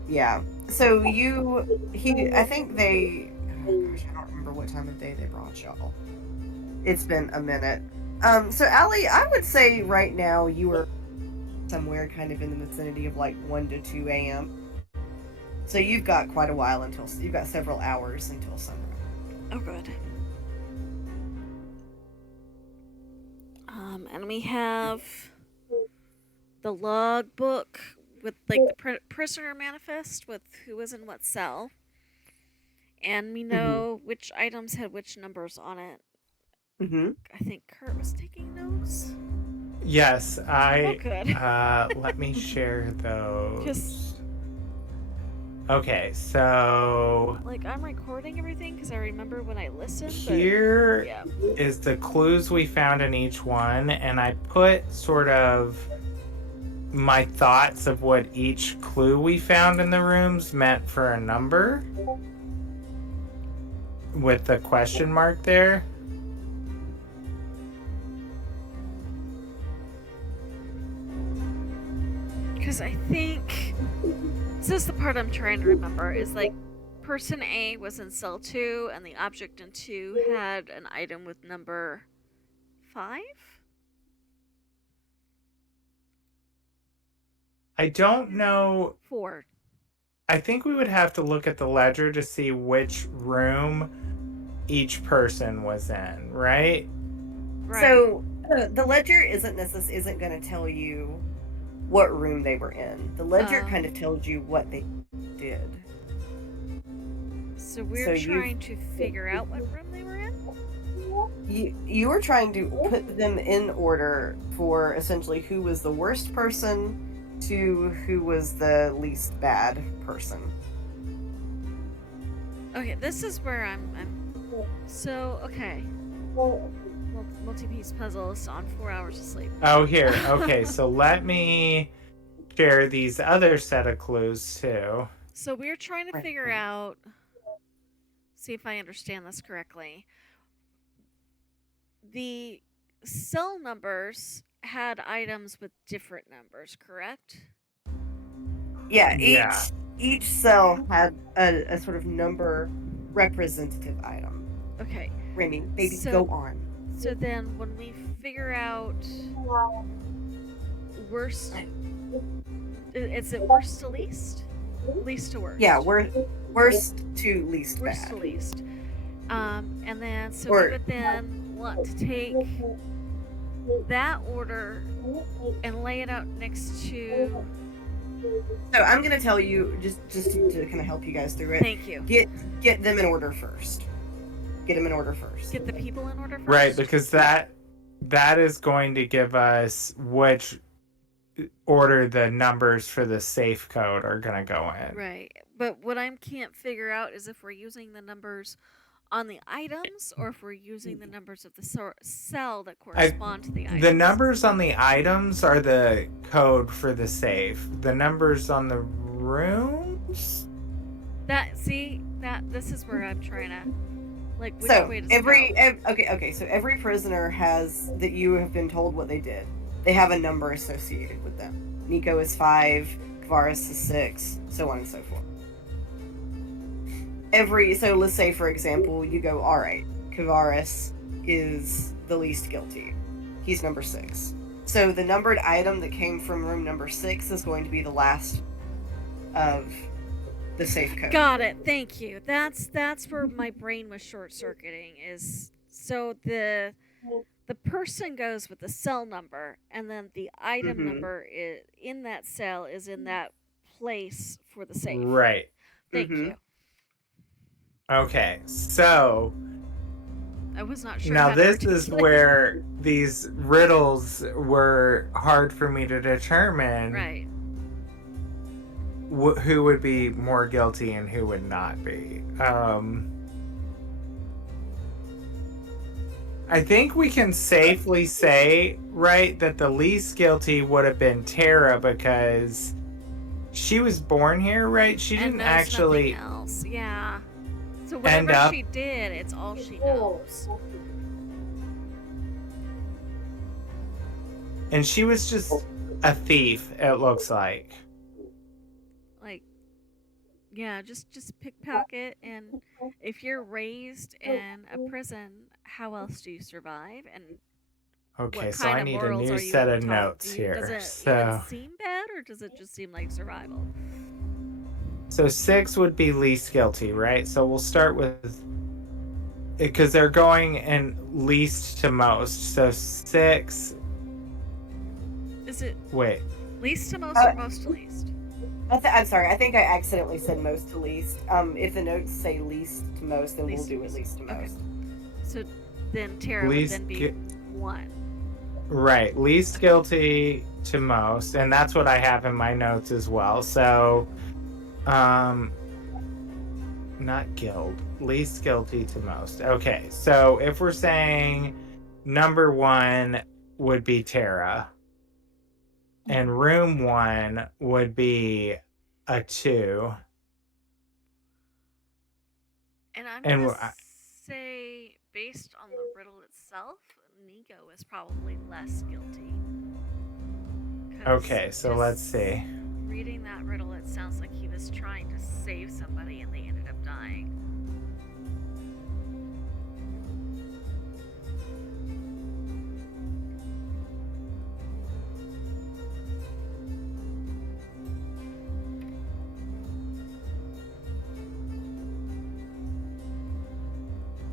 Yeah. So I think they, oh gosh, I don't remember what time of day they brought y'all. It's been a minute. So Allie, I would say right now you are somewhere kind of in the vicinity of like 1 to 2 a.m. So you've got quite a while you've got several hours until sunrise. Oh, good. And we have the log book with like the prisoner manifest with who was in what cell, and we know which items had which numbers on it. Mm-hmm. I think Kurt was taking notes. Yes, Oh, good. let me share those. Just Okay, so like I'm recording everything because I remember when I listened. here Yeah. is the clues we found in each one, and I put sort of my thoughts of what each clue we found in the rooms meant for a number with the question mark there. Because I think this is the part I'm trying to remember is like person A was in cell 2 and the object in 2 had an item with number 5? I don't know. 4. I think we would have to look at the ledger to see which room each person was in, right? Right. So the ledger isn't going to tell you what room they were in. The ledger kind of tells you what they did. So we're trying to figure out what room they were in? You were trying to put them in order for essentially who was the worst person to who was the least bad person. Okay, this is where I'm so okay. Multi-piece puzzles on 4 hours of sleep. Oh, here. Okay, so let me share these other set of clues too. So we're trying to figure out, see if I understand this correctly. The cell numbers had items with different numbers, correct? Yeah, each cell had a sort of number representative item. Okay. Remy, maybe go on. So then when we figure out worst, is it worst to least? Least to worst. Yeah, worst to least bad. Worst to least. And then, so we would then want to take that order and lay it out next to... So I'm going to tell you, just to kind of help you guys through it. Thank you. Get them in order first. Get them in order first. Get the people in order first? Right, because that is going to give us which order the numbers for the safe code are going to go in. Right. But what I can't figure out is if we're using the numbers on the items or if we're using the numbers of the cell that correspond to the items. The numbers on the items are the code for the safe. The numbers on the rooms? This is where I'm trying to, like, which so way does it go? Okay, so every prisoner has, that you have been told what they did. They have a number associated with them. Nico is 5, Kvaris is 6, so on and so forth. So let's say, for example, you go, all right, Kvaris is the least guilty. He's number 6. So the numbered item that came from room number 6 is going to be the last of the safe code. Got it. Thank you. That's where my brain was short-circuiting. Is so the person goes with the cell number, and then the item number in that cell is in that place for the safe. Right. Thank you. Okay, so I was not sure. Now this is where these riddles were hard for me to determine. Right. Who would be more guilty and who would not be. I think we can safely say, right, that the least guilty would have been Tara because she was born here, right? She didn't actually. Nothing else. Yeah. So whatever she did, it's all she knows. And she was just a thief, it looks like. Like, Yeah, just pickpocket, and if you're raised in a prison, how else do you survive? And Okay, what so kind I of need a morals new are you set of taught? notes Does here. it even So seem bad, or does it just seem like survival? 6 would be least guilty, right? So we'll start with, because they're going in least to most. So 6. Is it Wait. least to most or most to least? I'm sorry. I think I accidentally said most to least. If the notes say least to most, then Least we'll to do it least to okay. most. So then Tara would Least then be gu- 1. Right, least guilty to most, and that's what I have in my notes as well. So, not guild, least guilty to most. Okay, so if we're saying number 1 would be Tara, and room 1 would be a 2, And I'm and gonna say, based on the riddle itself, Nico is probably less guilty. 'Cause okay, so just let's see. reading that riddle, it sounds like he was trying to save somebody and they ended up dying.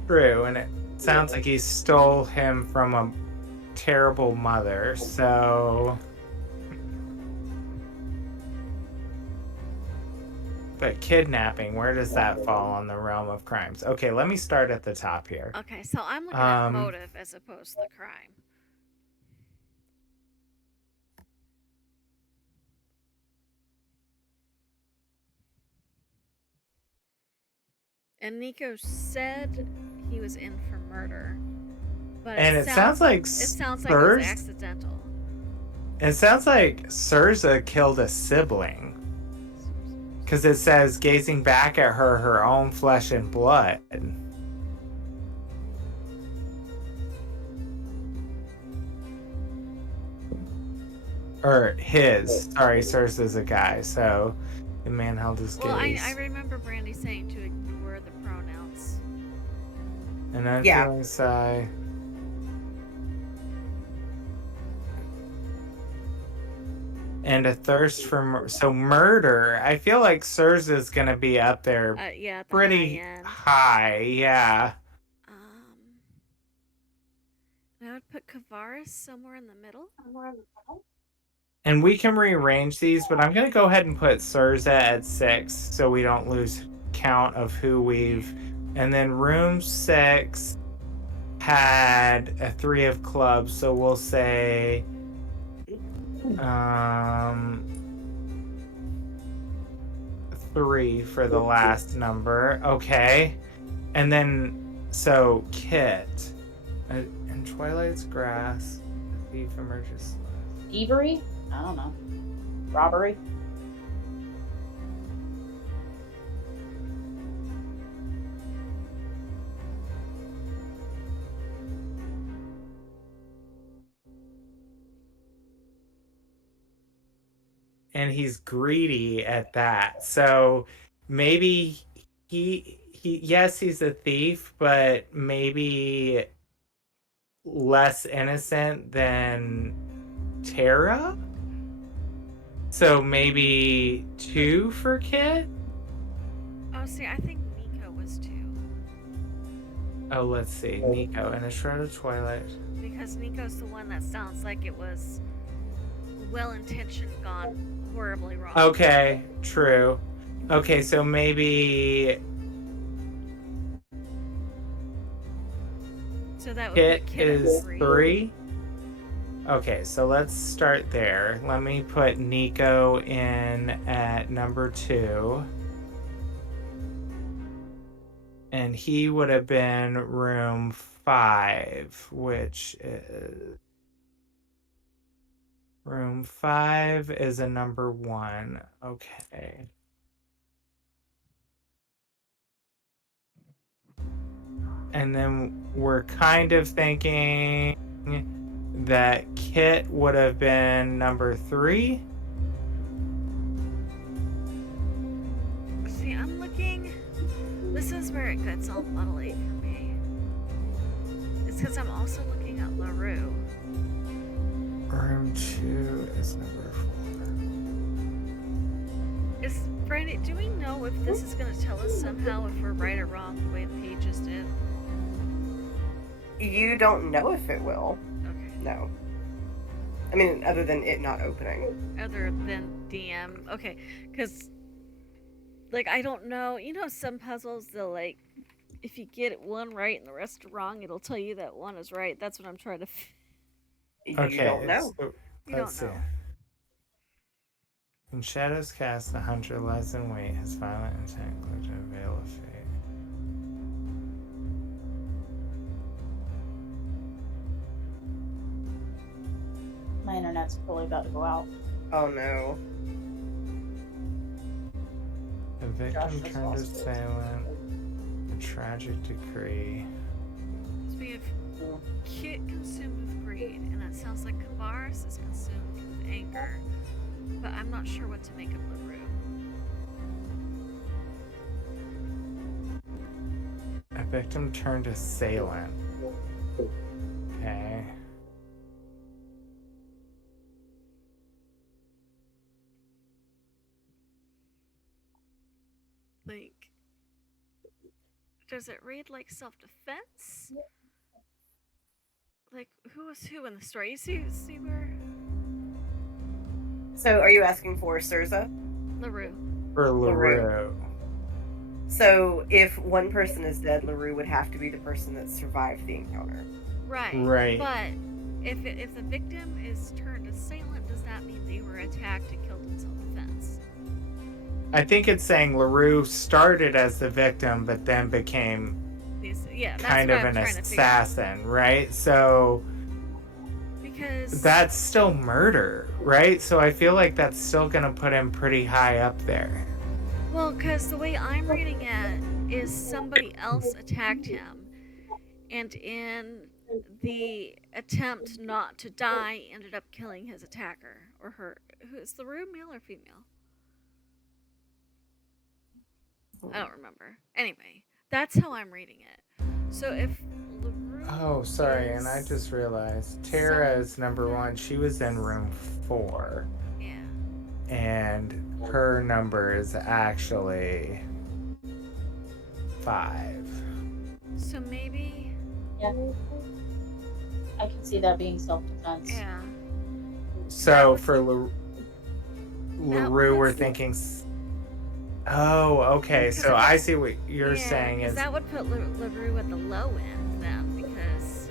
True, and it sounds like he stole him from a terrible mother, so. But kidnapping, where does that fall on the realm of crimes? Okay, let me start at the top here. Okay, so I'm looking at motive as opposed to the crime. And Nico said he was in for murder, but And it sounds like it was Sirs- accidental. It sounds like Sirza killed a sibling. Because it says, gazing back at her own flesh and blood. Or his. Sorry, Sirza's a guy, so the man held his gaze. Well, I remember Brandy saying to ignore the pronouns. An unfeeling Yeah. sigh. And a thirst for so murder. I feel like Sirs is gonna be up there Yeah, at the pretty high end. high, yeah. And I would put Kavaris somewhere in the middle. And we can rearrange these, but I'm gonna go ahead and put Sirza at 6 so we don't lose count of who we've. And then room 6 had a 3 of clubs, so we'll say 3 for the last number. Okay. And then so Kit in Twilight's grass, the thief emerges. Thievery? I don't know. Robbery? And he's greedy at that. So maybe he yes, he's a thief, but maybe less innocent than Tara. So maybe 2 for Kit. Oh, see, I think Nico was 2. Oh, let's see. Nico in a shroud of twilight. Because Nico's the one that sounds like it was well-intentioned gone horribly wrong. Okay, true. Okay, so maybe So that would Kit put Kit is at 3. 3. Okay, so let's start there. Let me put Nico in at number 2. And he would have been room 5, which is. Room 5 is a number 1. Okay. And then we're kind of thinking that Kit would have been number 3. See, looking. This is where it gets all muddly for me. It's because I'm also looking at LaRue. Room 2 is number 4. Is Brandy, do we know if this is going to tell us somehow if we're right or wrong the way the pages did? You don't know if it will. Okay. No. I mean, other than it not opening. Other than DM. Okay, because, like, I don't know. You know, some puzzles, they'll, like, if you get one right and the rest are wrong, it'll tell you that one is right. That's what I'm trying to... You Okay, don't know. so You let's see. don't know. In shadows cast, the hunter lies in wait, has violent intent, clue to veil of fate. My internet's probably about to go out. Oh no. The victim turned assailant, a tragic decree. So we have Kit consumed with greed, and it sounds like Kavaris is consumed with anger. But I'm not sure what to make of LaRue. A victim turned assailant. Okay. Like, does it read like self-defense? Like, who was who in the story? You see where? So, are you asking for Surza? LaRue. For LaRue. LaRue. So, if one person is dead, LaRue would have to be the person that survived the encounter. Right. Right. But if the victim is turned assailant, does that mean they were attacked and killed in self-defense? I think it's saying LaRue started as the victim, but then became That's kind what of I'm an trying to figure. assassin, right? So Because that's still murder, right? So I feel like that's still gonna put him pretty high up there. well, because the way I'm reading it is somebody else attacked him, and in the attempt not to die, ended up killing his attacker or her. Who's LaRue, male or female? I don't remember. Anyway, that's how I'm reading it. So if LaRue Oh, sorry, and I is- just realized Tara is number 1. She was in room 4, yeah. and her number is actually 5. So maybe Yeah. I can see that being self-defense. yeah. So would- for LaRue, we're puts- thinking. Oh, okay. So I see what you're Yeah, saying 'cause is. that would put LaRue at the low end then, because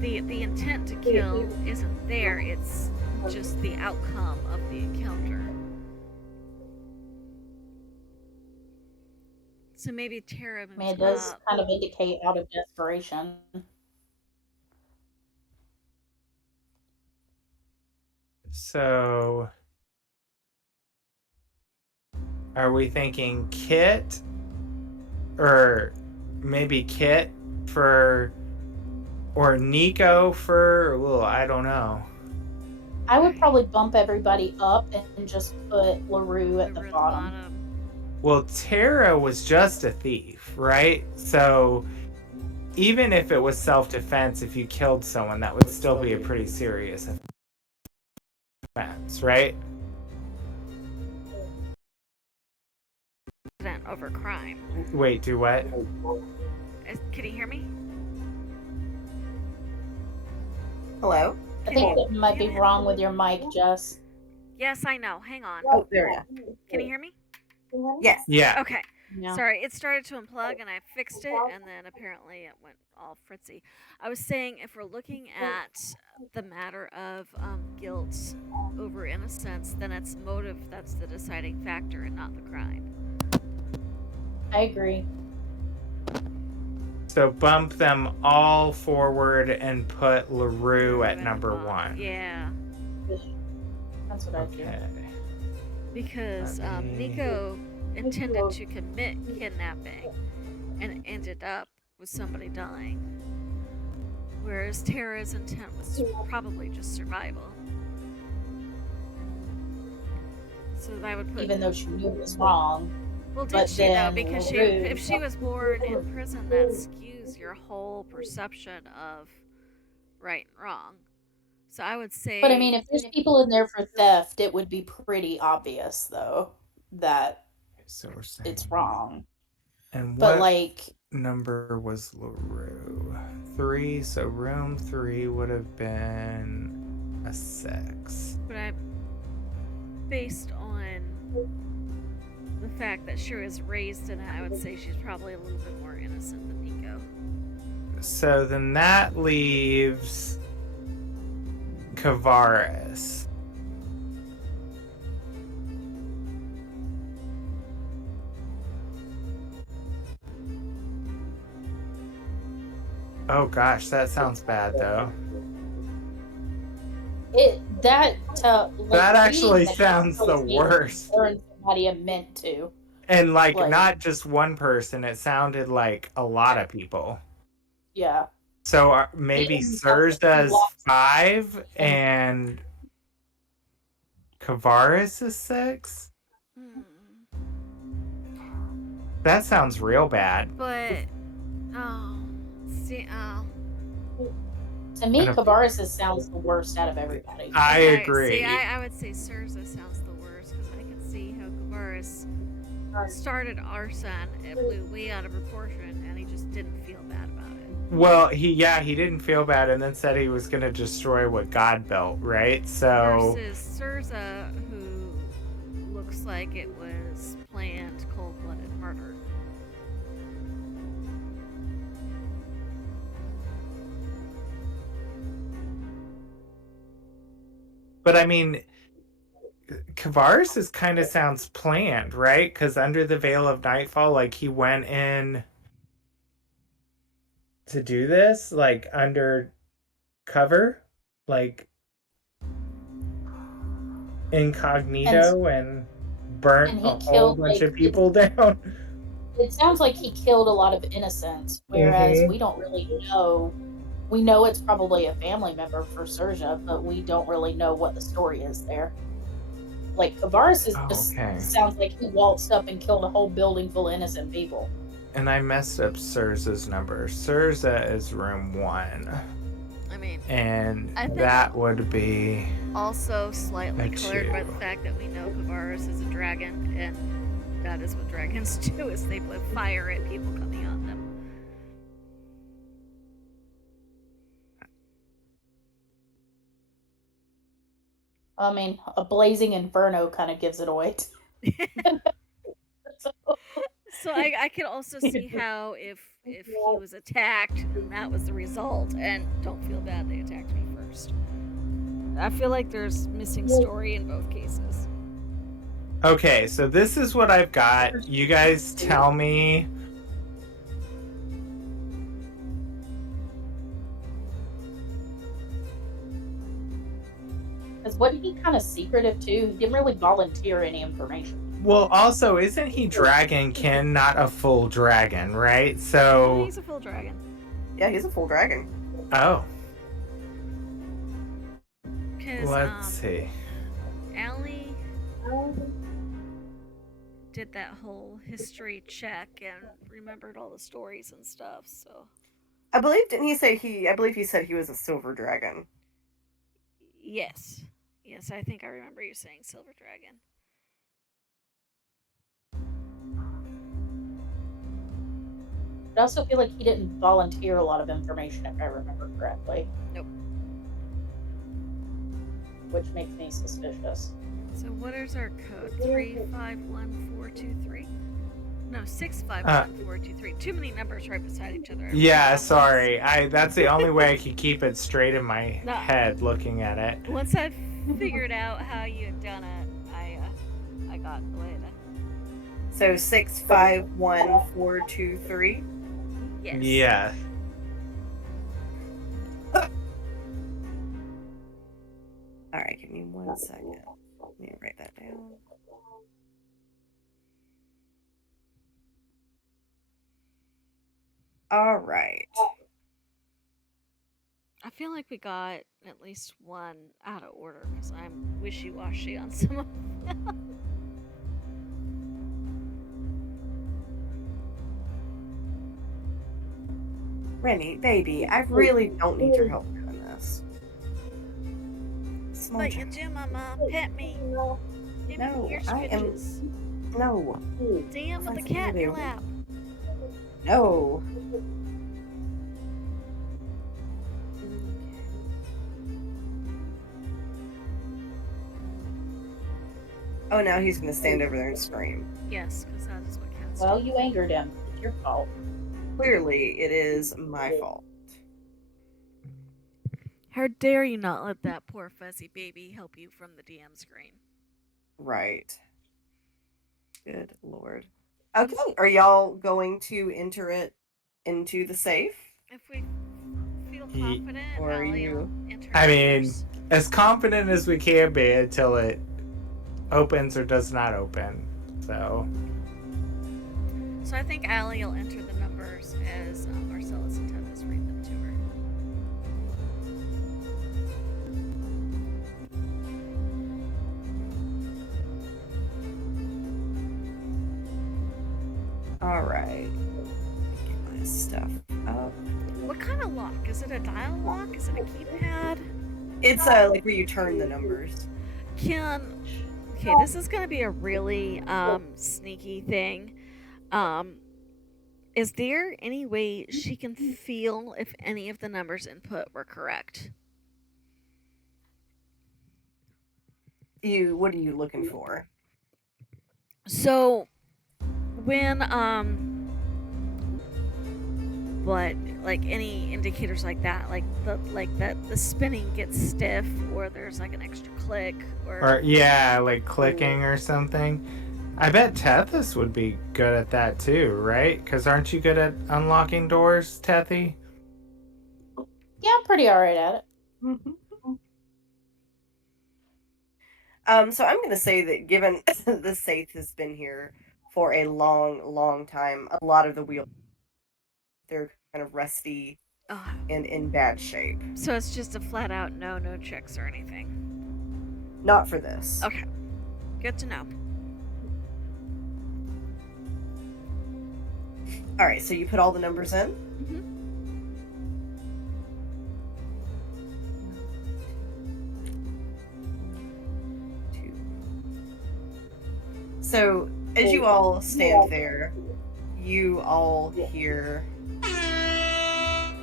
the intent to kill isn't there. It's just the outcome of the encounter. So maybe Tara I mean, moves it does up. kind of indicate out of desperation. So, are we thinking Kit, or maybe Kit for, or Nico for? Well, I don't know. I would probably bump everybody up and just put LaRue at the LaRue bottom. Well, Tara was just a thief, right? So, even if it was self-defense, if you killed someone, that would still be a pretty serious offense, right? Accident over crime. Wait, do what? Can you hear me? Hello? I think it might be wrong with your mic, Jess. Yes, I know. Hang on. Oh, there we go. Can you hear me? Yes. Yeah. Okay. Yeah. Sorry, it started to unplug and I fixed it, and then apparently it went all fritzy. I was saying if we're looking at the matter of guilt over innocence, then it's motive that's the deciding factor and not the crime. I agree. So bump them all forward and put LaRue at number bottom. 1. Yeah, That's what I do. Okay. because Let me- Nico intended to commit kidnapping and ended up with somebody dying. Whereas Tara's intent was probably just survival. So I would put Even though she knew it was wrong. Well, did But she though? then Because if she was born in prison, that skews your whole perception of right and wrong. So I would say. But I mean, if there's people in there for theft, it would be pretty obvious, though, that So we're saying. it's wrong. And But what like, number was LaRue? 3. So room 3 would have been a 6. But based on the fact that she was raised in it, I would say she's probably a little bit more innocent than Nico. So then that leaves Kavaris. Oh gosh, that sounds bad though. that actually reading that sounds the tells me worst. Somebody meant to. And like Like- not just one person, it sounded like a lot of people. Yeah. So maybe Even Surza's lots. 5 and Kavaris is 6? Hmm. That sounds real bad. But To me, And if- Kavaris sounds the worst out of everybody. I okay, agree. See, I would say Surza sounds the worst because I can see how Kavaris started arson. It blew way out of proportion, and he just didn't feel bad about it. Well, he didn't feel bad and then said he was going to destroy what God built, right? So Versus Surza, who looks like it was planned, cold-blooded murder. but I mean Kavaris kind of sounds planned, right? Cuz under the veil of nightfall, like he went in to do this like under cover, like incognito and burnt and he a whole killed, bunch like, of people down. It sounds like he killed a lot of innocents, whereas Mhm. we don't really know. We know it's probably a family member for Surja, but we don't really know what the story is there. Like, Kavaris Oh, just okay. sounds like he waltzed up and killed a whole building full of innocent people. And I messed up Surza's number. Surza is room 1. I mean, And I think- that would be also slightly A colored by 2. the fact that we know Kavaris is a dragon, and that is what dragons do, is they put fire at people coming on them. I mean, a blazing inferno kind of gives it away. So I can also see how if he was attacked and that was the result, and don't feel bad they attacked me first. I feel like there's missing story in both cases. Okay, so this is what I've got. You guys tell me. Because wasn't he kind of secretive too? He didn't really volunteer any information. Well, also, isn't he dragonkin, not a full dragon, right? So, He's a full dragon. Yeah, he's a full dragon. oh, 'Cause, let's see. Allie did that whole history check and remembered all the stories and stuff, so I believe he said he was a silver dragon. yes. Yes, I think I remember you saying silver dragon. But I also feel like he didn't volunteer a lot of information, if I remember correctly. Nope. Which makes me suspicious. So what is our code? 351423? No, 651423. Too many numbers right beside each other. Yeah, sorry. That's the only way I could keep it straight in my No. head looking at it. Once I figured out how you had done it, I got the way to. So 651423. Yes. Yeah. All right, give me 1 second. Let me write that down. All right. I feel like we got at least one out of order because I'm wishy-washy on some of them. Rennie, baby, I really don't need your help doing this. It's my But you turn. do, Mama. Pet me. Give me No, ear I am. scritches. No. DM with the That's cat in your what I lap. No. Oh, now he's gonna stand over there and scream. Yes, because that is what cats Well, do. you angered him. It's your fault. Clearly, it is my fault. How dare you not let that poor fuzzy baby help you from the DM screen? Right. Good lord. Okay, are y'all going to enter it into the safe? If we feel Ye- confident, Or are Allie you- will enter I it mean, first. as confident as we can be until it opens or does not open. So, So I think Allie will enter the numbers as Marcellus and Tethys read them to her. All right. Get my stuff up. What kind of lock? Is it a dial lock? Is it a keypad? It's like where you turn the numbers. Okay, this is gonna be a really sneaky thing. Is there any way she can feel if any of the numbers input were correct? What are you looking for? So when but like any indicators like that, like the spinning gets stiff, or there's like an extra click, or yeah, like clicking or something. I bet Tethys would be good at that too, right? Because aren't you good at unlocking doors, Tethy? Yeah, I'm pretty alright at it. So I'm going to say that given the safe has been here for a long, long time, a lot of the wheels, they're kind of rusty and in bad shape. So it's just a flat out no checks or anything. Not for this. Okay, good to know. All right, so you put all the numbers in? So, as you all stand there, you all hear.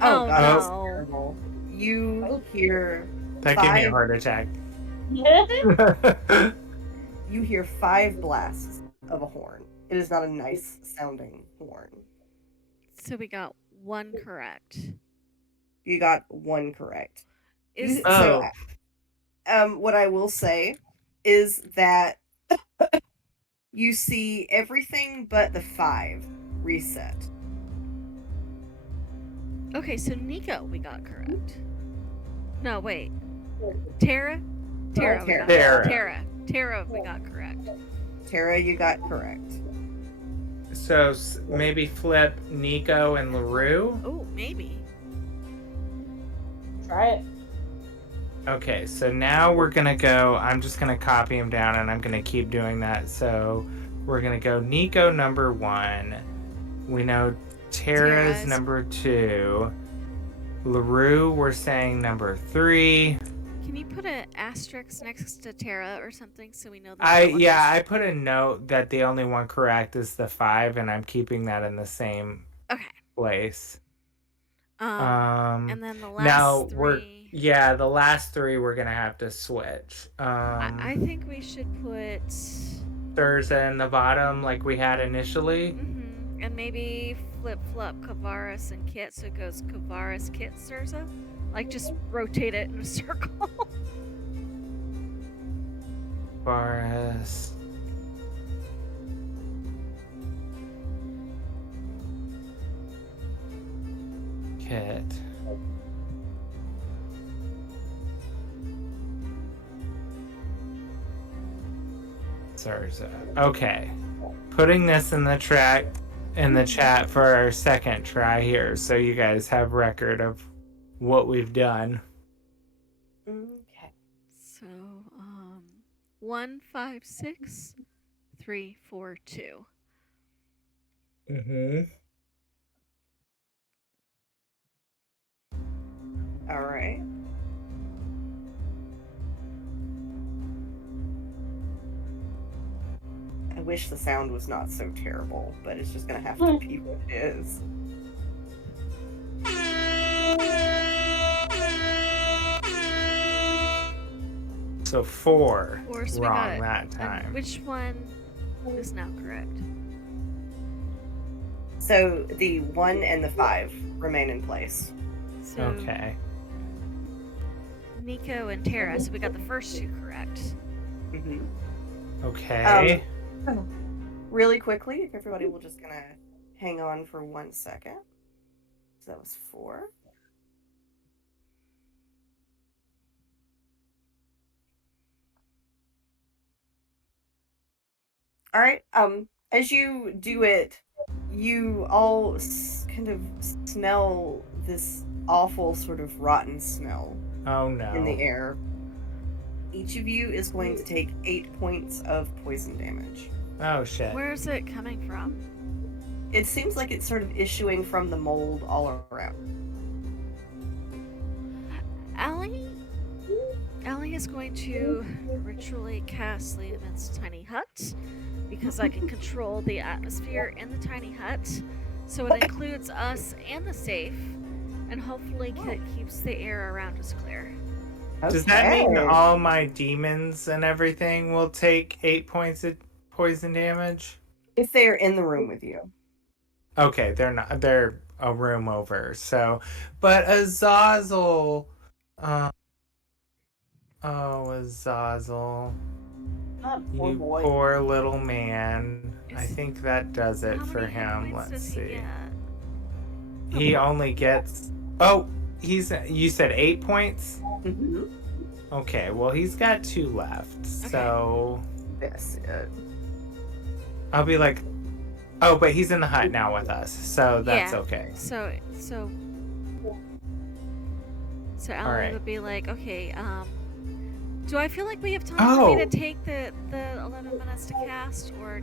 Oh, God, that's no. terrible. You hear. That gave me a 5 heart attack. You hear 5 blasts of a horn. It is not a nice sounding horn. So we got 1 correct. You got 1 correct. Is So, what I will say is that you see everything but the 5 reset. okay, so Nico we got correct. No, wait. Tara we got Tara we got correct. Tara, you got correct. So maybe flip Nico and LaRue? Oh, maybe. Try it. Okay, so now we're gonna go. I'm just gonna copy him down and I'm gonna keep doing that. So we're gonna go Nico number 1. We know Tara's number 2. LaRue, we're saying number 3. Can you put an asterisk next to Tara or something so we know that? I put a note that the only one correct is the 5, and I'm keeping that in the same place. And then the last now 3. the last 3 we're gonna have to switch. I think we should put Thurza in the bottom like we had initially. And maybe flip flop Kavaris and Kit, so it goes Kavaris, Kit, Thurza. Like just rotate it in a circle. Kavaris. Kit. Thurza. Okay. Putting this in the chat for our second try here, so you guys have record of what we've done. Okay. So 1 5 6 3 4 2. All right. I wish the sound was not so terrible, but it's just gonna have to be what it is. So 4 Or so we wrong got that and time. which one is now correct? So the 1 and the 5 remain in place. So Okay. Nico and Tara. So we got the first 2 correct. Mm-hmm. Okay. Really quickly, if everybody will just gonna hang on for 1 second. So that was 4. All right. As you do it, you all kind of smell this awful sort of rotten smell Oh no. in the air. Each of you is going to take 8 points of poison damage. Oh shit. Where is it coming from? It seems like it's sort of issuing from the mold all around. Allie is going to ritually cast Leave Amidst Tiny Hut because I can control the atmosphere in the tiny hut. So it includes us and the safe, and hopefully keeps the air around us clear. Does that mean Okay. all my demons and everything will take 8 points of poison damage? If they are in the room with you. Okay, they're not. They're a room over. So, but Azazel. Oh, Azazel. Poor You boy. poor little man. I Is- think that does it How for many hit him. points Let's does he see. get? He only gets. Oh, you said 8 points? Mm-hmm. Okay, well, he's got 2 left. So That's it. I'll be like, oh, but he's in the hut now with us. So that's Yeah. okay. So Allie Alright. would be like, okay, do I feel like we have time for Oh. me to take the 11 minutes to cast, or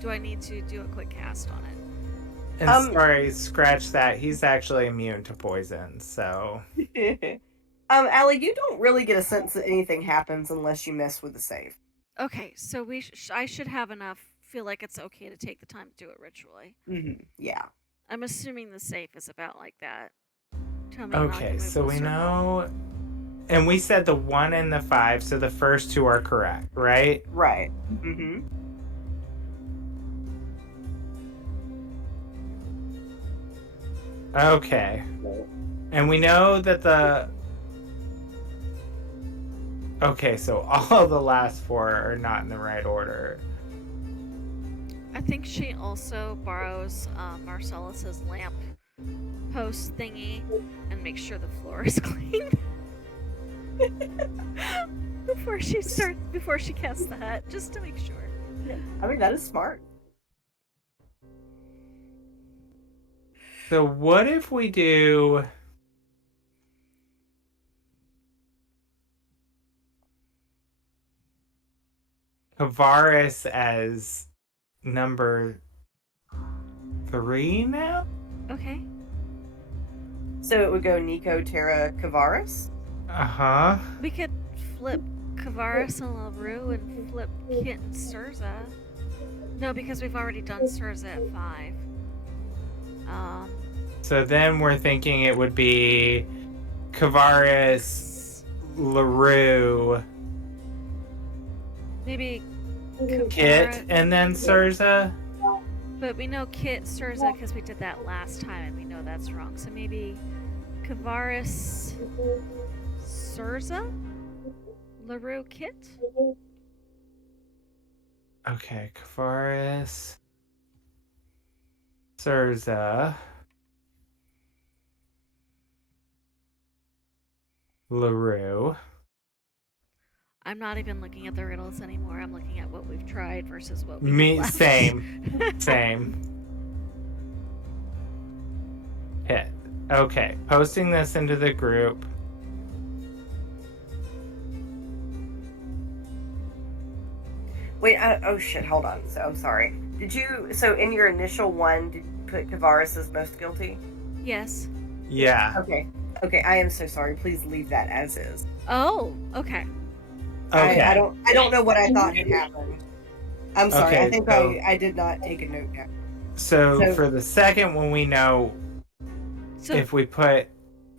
do I need to do a quick cast on it? And sorry, scratch that. He's actually immune to poison, so. Allie, you don't really get a sense that anything happens unless you mess with the safe. Okay, so I should have enough. Feel like it's okay to take the time to do it ritually. Mm-hmm. Yeah. I'm assuming the safe is about like that. Tell me when I can Okay, move so the we circle. know. And we said the 1 and the 5, so the first 2 are correct, right? Right. Mm-hmm. Okay. And we know that the. Okay, so all the last 4 are not in the right order. I think she also borrows Marcellus's lamp post thingy and makes sure the floor is clean before she casts the hut, just to make sure. I mean, that is smart. So what if we do. Kavaris as number 3 now? Okay. So it would go Nico, Tara, Kavaris. Uh-huh. We could flip Kavaris and LaRue and flip Kit and Surza. No, because we've already done Surza at 5. So then we're thinking it would be Kavaris, LaRue, Maybe Kit, Kavara, and then Surza. but we know Kit, Surza, because we did that last time and we know that's wrong. So maybe Kavaris, Surza, LaRue, Kit? Okay, Kavaris, Surza, LaRue. I'm not even looking at the riddles anymore. I'm looking at what we've tried versus what we Me, have left. same. Hit. Okay, posting this into the group. Wait, oh shit, hold on. So I'm sorry. So in your initial one, did you put Kavaris as most guilty? Yes. Yeah. Okay. Okay, I am so sorry. Please leave that as is. Oh, okay. Okay. I don't know what I thought had happened. I'm sorry. I Okay, think so- I did not take a note down. So So- for the second one, we know So if we put.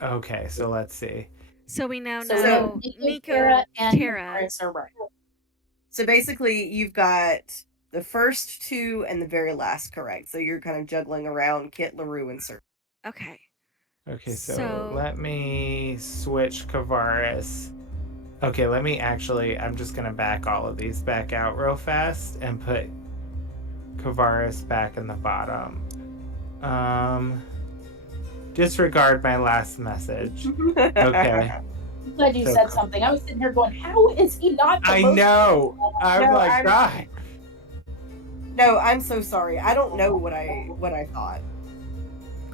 Okay, so let's see. so we now So know Nico, Nico, and Tara. Chris are right. So basically, you've got the first two and the very last correct. So you're kind of juggling around Kit, LaRue, and Sir. Okay. Okay, so So- let me switch Kavaris. Okay, let me actually. I'm just gonna back all of these back out real fast and put Kavaris back in the bottom. Disregard my last message. Okay. I'm glad you So said cool. something. I was sitting here going, how is he not the I most- know. I'm No, like, I'm- God. No, I'm so sorry. I don't know what I thought.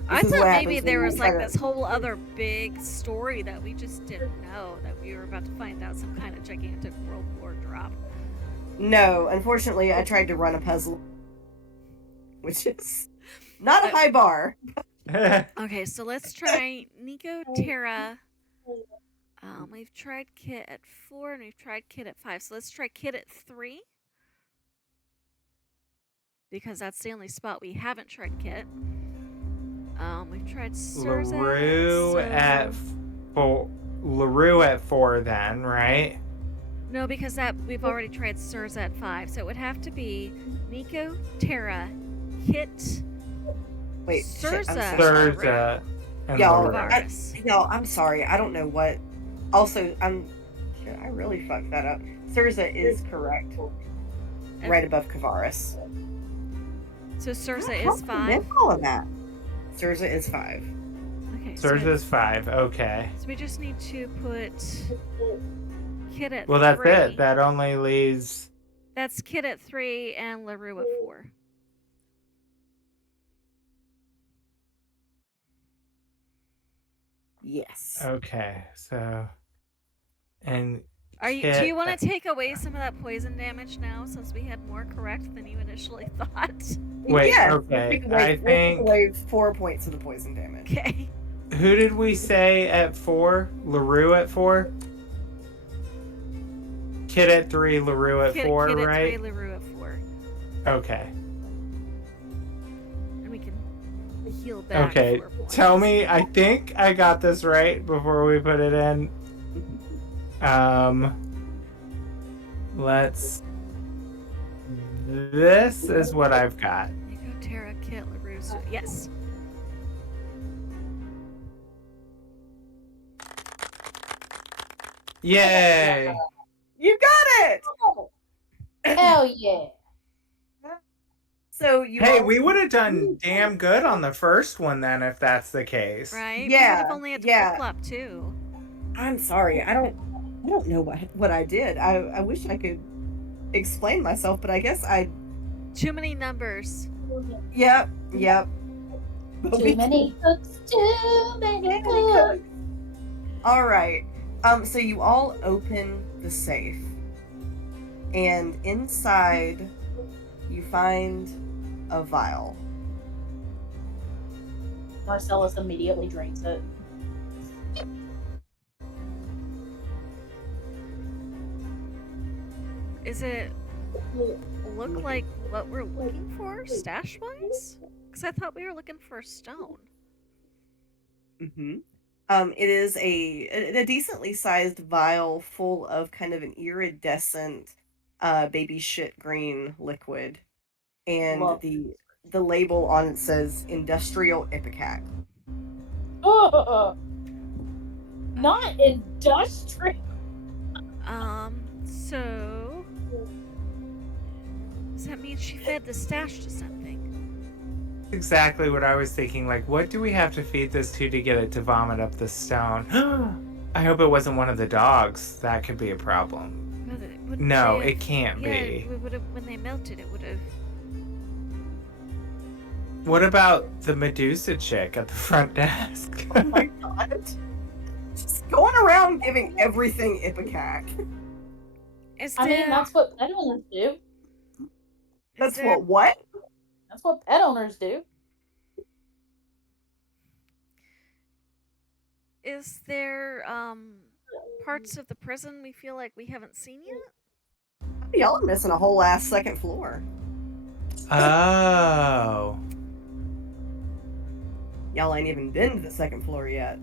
I This is thought what maybe happens there when was you like try to- this whole other big story that we just didn't know, that we were about to find out some kind of gigantic world war drop. No, unfortunately, I tried to run a puzzle, which is not a high bar. Okay, so let's try Nico, Tara. We've tried Kit at 4 and we've tried Kit at 5. So let's try Kit at 3. Because that's the only spot we haven't tried Kit. We've tried Surza. LaRue at 4. LaRue at 4 then, right? No, because that we've already tried Surza at 5. So it would have to be Nico, Tara, Kit, Wait, shit, I'm Surza. so sorry. Surza and Y'all, LaRue. Kavaris. Y'all, I'm sorry. I don't know what. Also, shit, I really fucked that up. Surza is correct. Right above Kavaris. So Surza How is did I miss 5. all of that. Surza is 5. Okay, Surza's 5. Okay. so we just need to put Kit at 3. Well, that's it. That only leaves. That's Kit at 3 and LaRue at 4. Yes. Okay, so. And. Do you Kit- want to take away some of that poison damage now, since we had more correct than you initially thought? Wait, yeah, okay. We'll I take think. away 4 points of the poison damage. Okay. Who did we say at 4? LaRue at 4? Kit at 3, LaRue at 4, Kit right? at 3, LaRue at 4. Okay. And we can heal back. Okay. 4 points. Tell me, I think I got this right before we put it in. This is what I've got. Nico, Tara, Kit, LaRue. Yes. Yay! You got it! Hell yeah. So you Hey, all- we would have done damn good on the first one then if that's the case. Right? Yeah, We would have only had to yeah. flip-flop too. I'm sorry. I don't know what I did. I wish I could explain myself, but I guess I. Too many numbers. Yep. Too many cooks, too many cooks. All right. So you all open the safe, and inside you find a vial. Marcellus immediately drinks it. Is it look like what we're looking for, stash-wise? Because I thought we were looking for a stone. Mm-hmm. It is a decently sized vial full of kind of an iridescent, baby shit green liquid, and Love the label on it says industrial ipecac. Oh, not industrial. So does that mean she fed the stash to something? Exactly what I was thinking. Like, what do we have to feed this to get it to vomit up the stone? I hope it wasn't one of the dogs. That could be a problem. Well, wouldn't No, they it can't have- be. we would have, when they melted, it would have. What about the Medusa chick at the front desk? Oh my god! Just going around giving everything ipecac. Is I mean, there- that's what pet owners do. That's there- what? That's what pet owners do. is there parts of the prison we feel like we haven't seen yet? Y'all are missing a whole ass second floor. Oh. Y'all ain't even been to the second floor yet.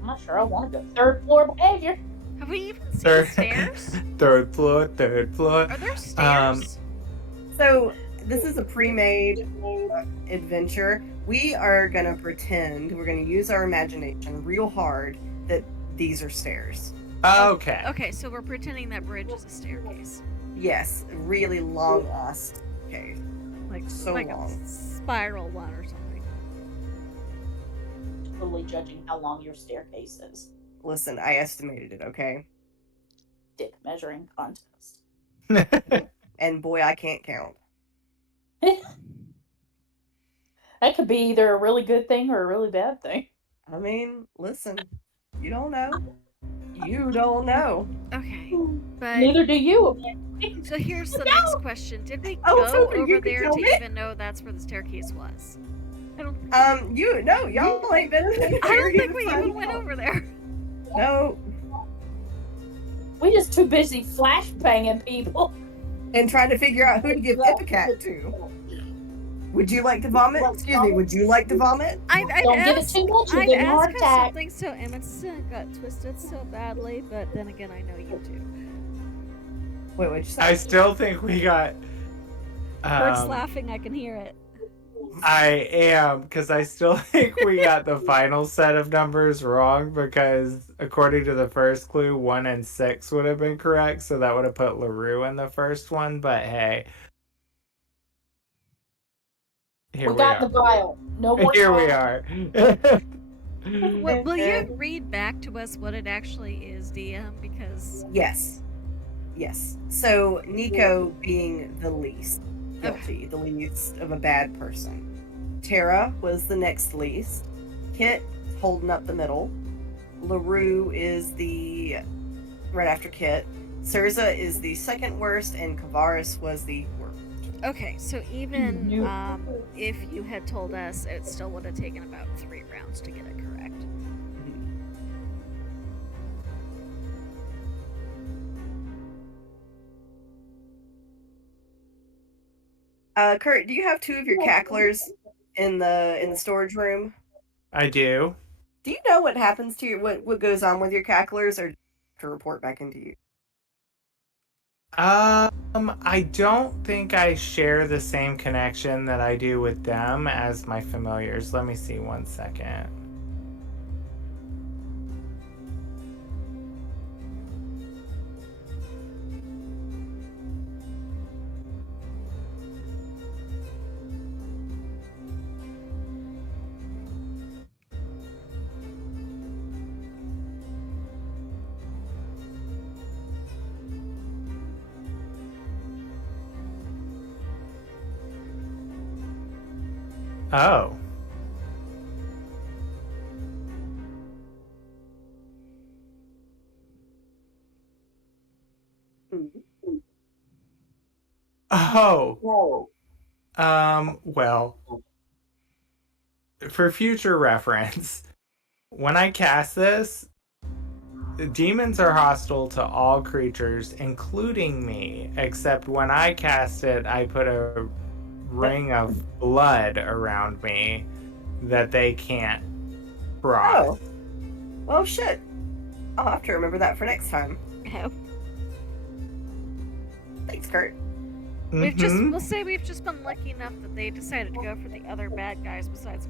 I'm not sure I want to go third floor behavior. Have we even seen the stairs? Third floor, third floor. Are there stairs? So this is a pre-made adventure. We are gonna pretend, we're gonna use our imagination real hard that these are stairs. Okay. Okay, so we're pretending that bridge is a staircase. Yes, really long ass staircase. Like So a long. spiral one or something. Totally judging how long your staircase is. Listen, I estimated it, okay? Dick measuring contest. And boy, I can't count. That could be either a really good thing or a really bad thing. I mean, listen, you don't know. You don't know. Okay, but Neither do you. so here's the next question: did we Oh, go so you over can there tell to me? even know that's where the staircase was? I don't Y'all ain't been in the I don't think we area even went over there. No, We just too busy flashbanging people. and trying to figure out who to give Ipecac to. Would you like to vomit? Excuse me, would you like to vomit? I'd Don't give it ask, too much, you'll I'd get a heart ask attack. her something so Emmett's got twisted so badly, but then again, I know you do. Wait, what'd you say? I still think we got. Bert's laughing, I can hear it. I am, because I still think we got the final set of numbers wrong, because according to the first clue, 1 and 6 would have been correct, so that would have put LaRue in the first one, but hey. Here We we got are. the vial. No more Here we time. are. Will you read back to us what it actually is, DM? Because Yes. Yes. So Nico being the least guilty, the least of a bad person. Tara was the next least. Kit holding up the middle. LaRue is the right after Kit. Surza is the second worst, and Kavaris was the worst. okay, so even You- if you had told us, it still would have taken about 3 rounds to get it correct. Kurt, do you have 2 of your cacklers in the storage room? I do. Do you know what happens to your what goes on with your cacklers, or to report back into you? I don't think I share the same connection that I do with them as my familiars. Let me see 1 second. Oh. Oh. Well, for future reference, when I cast this, demons are hostile to all creatures, including me, except when I cast it, I put a ring of blood around me that they can't cross. Oh. Well, shit. I'll have to remember that for next time. Oh. Thanks, Kurt. We've just Mhm. we'll say we've just been lucky enough that they decided to go for the other bad guys besides.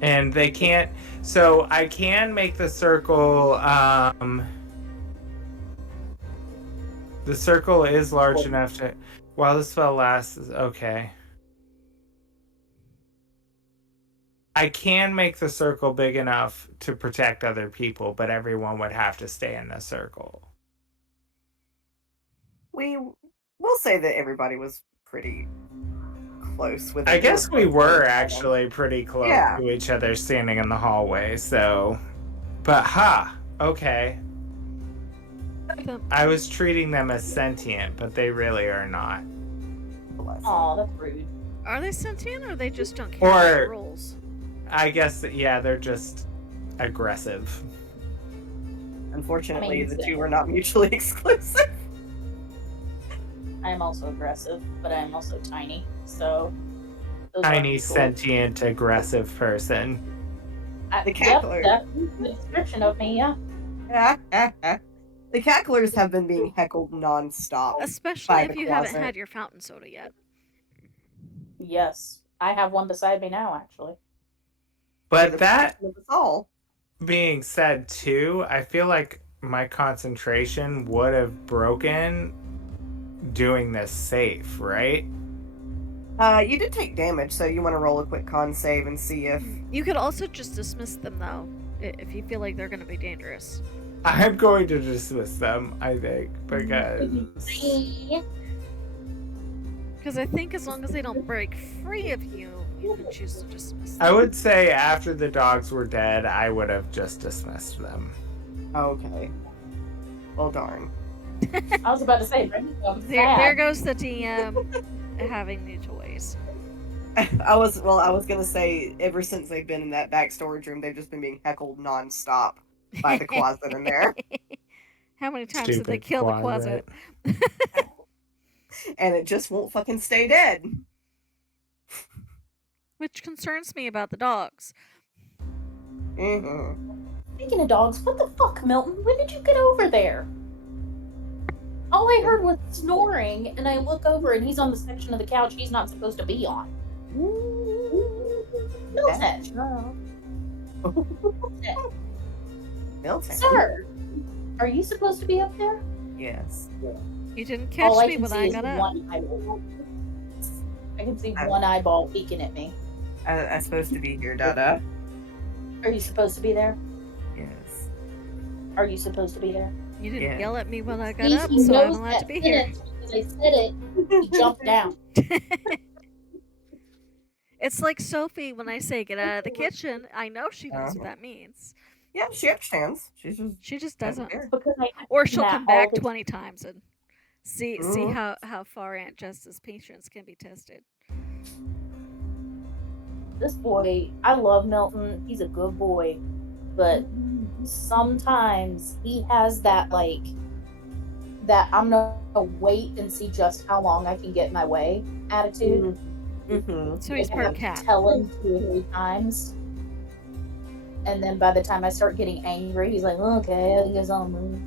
And they can't, so I can make the circle, the circle is large enough to, while the spell lasts, okay. I can make the circle big enough to protect other people, but everyone would have to stay in the circle. We'll say that everybody was pretty close with it. I guess we were actually pretty close Yeah. to each other standing in the hallway, so. But okay. I was treating them as sentient, but they really are not. Aw, that's rude. Are they sentient or they just don't care about Or- the rules? I guess, yeah, they're just aggressive. Unfortunately, I mean, the two are not mutually exclusive. I am also aggressive, but I am also tiny. So those Tiny, aren't cool. sentient, aggressive person. The Yep, cackler. that's the description of me. Yeah. The cacklers have been being heckled nonstop. Especially by if the you haven't closet. had your fountain soda yet. Yes, I have one beside me now. Actually, But The that protection of us all. being said, too, I feel like my concentration would have broken doing this safe, right? You did take damage, so you want to roll a quick con save and see if. You could also just dismiss them though, if you feel like they're going to be dangerous. I'm going to dismiss them, I think, because Because I think as long as they don't break free of you, you can choose to dismiss them. I would say after the dogs were dead, I would have just dismissed them. Okay. Well, darn. I was about to say, Brendan, There goes the DM having new toys. I was gonna say ever since they've been in that back storage room, they've just been being heckled nonstop by the closet in there, How many times did they Stupid kill the closet? and it just won't fucking stay dead. Which concerns me about the dogs. Mm-hmm. Speaking of dogs, what the fuck, Milton? When did you get over there? All I heard was snoring, and I look over, and he's on the section of the couch he's not supposed to be on. Milton, Milton. sir, are you supposed to be up there? Yes. You didn't All catch I me can when see I is got up. one eyeball. I can see one eyeball peeking at me. I'm supposed to be here, Dada. Are you supposed to be there? Yes. Are you supposed to be there? You didn't Yeah. yell at me when I got He up, so I'm knows allowed that to be here. sentence because I said it. He jumped down. It's like Sophie when I say get out of the kitchen. I know she knows what that means. Yeah, she understands. She just doesn't doesn't. care. Because I Or she'll that come all back the 20 times and see Mhm. how far Aunt Jess's patience can be tested. This boy, I love Milton. He's a good boy, but sometimes he has that that I'm gonna wait and see just how long I can get in my way attitude. Mm-hmm. So he's I part have to cat. tell him 2 or 3 times, and then by the time I start getting angry, he's like, "Okay, I guess I'll move."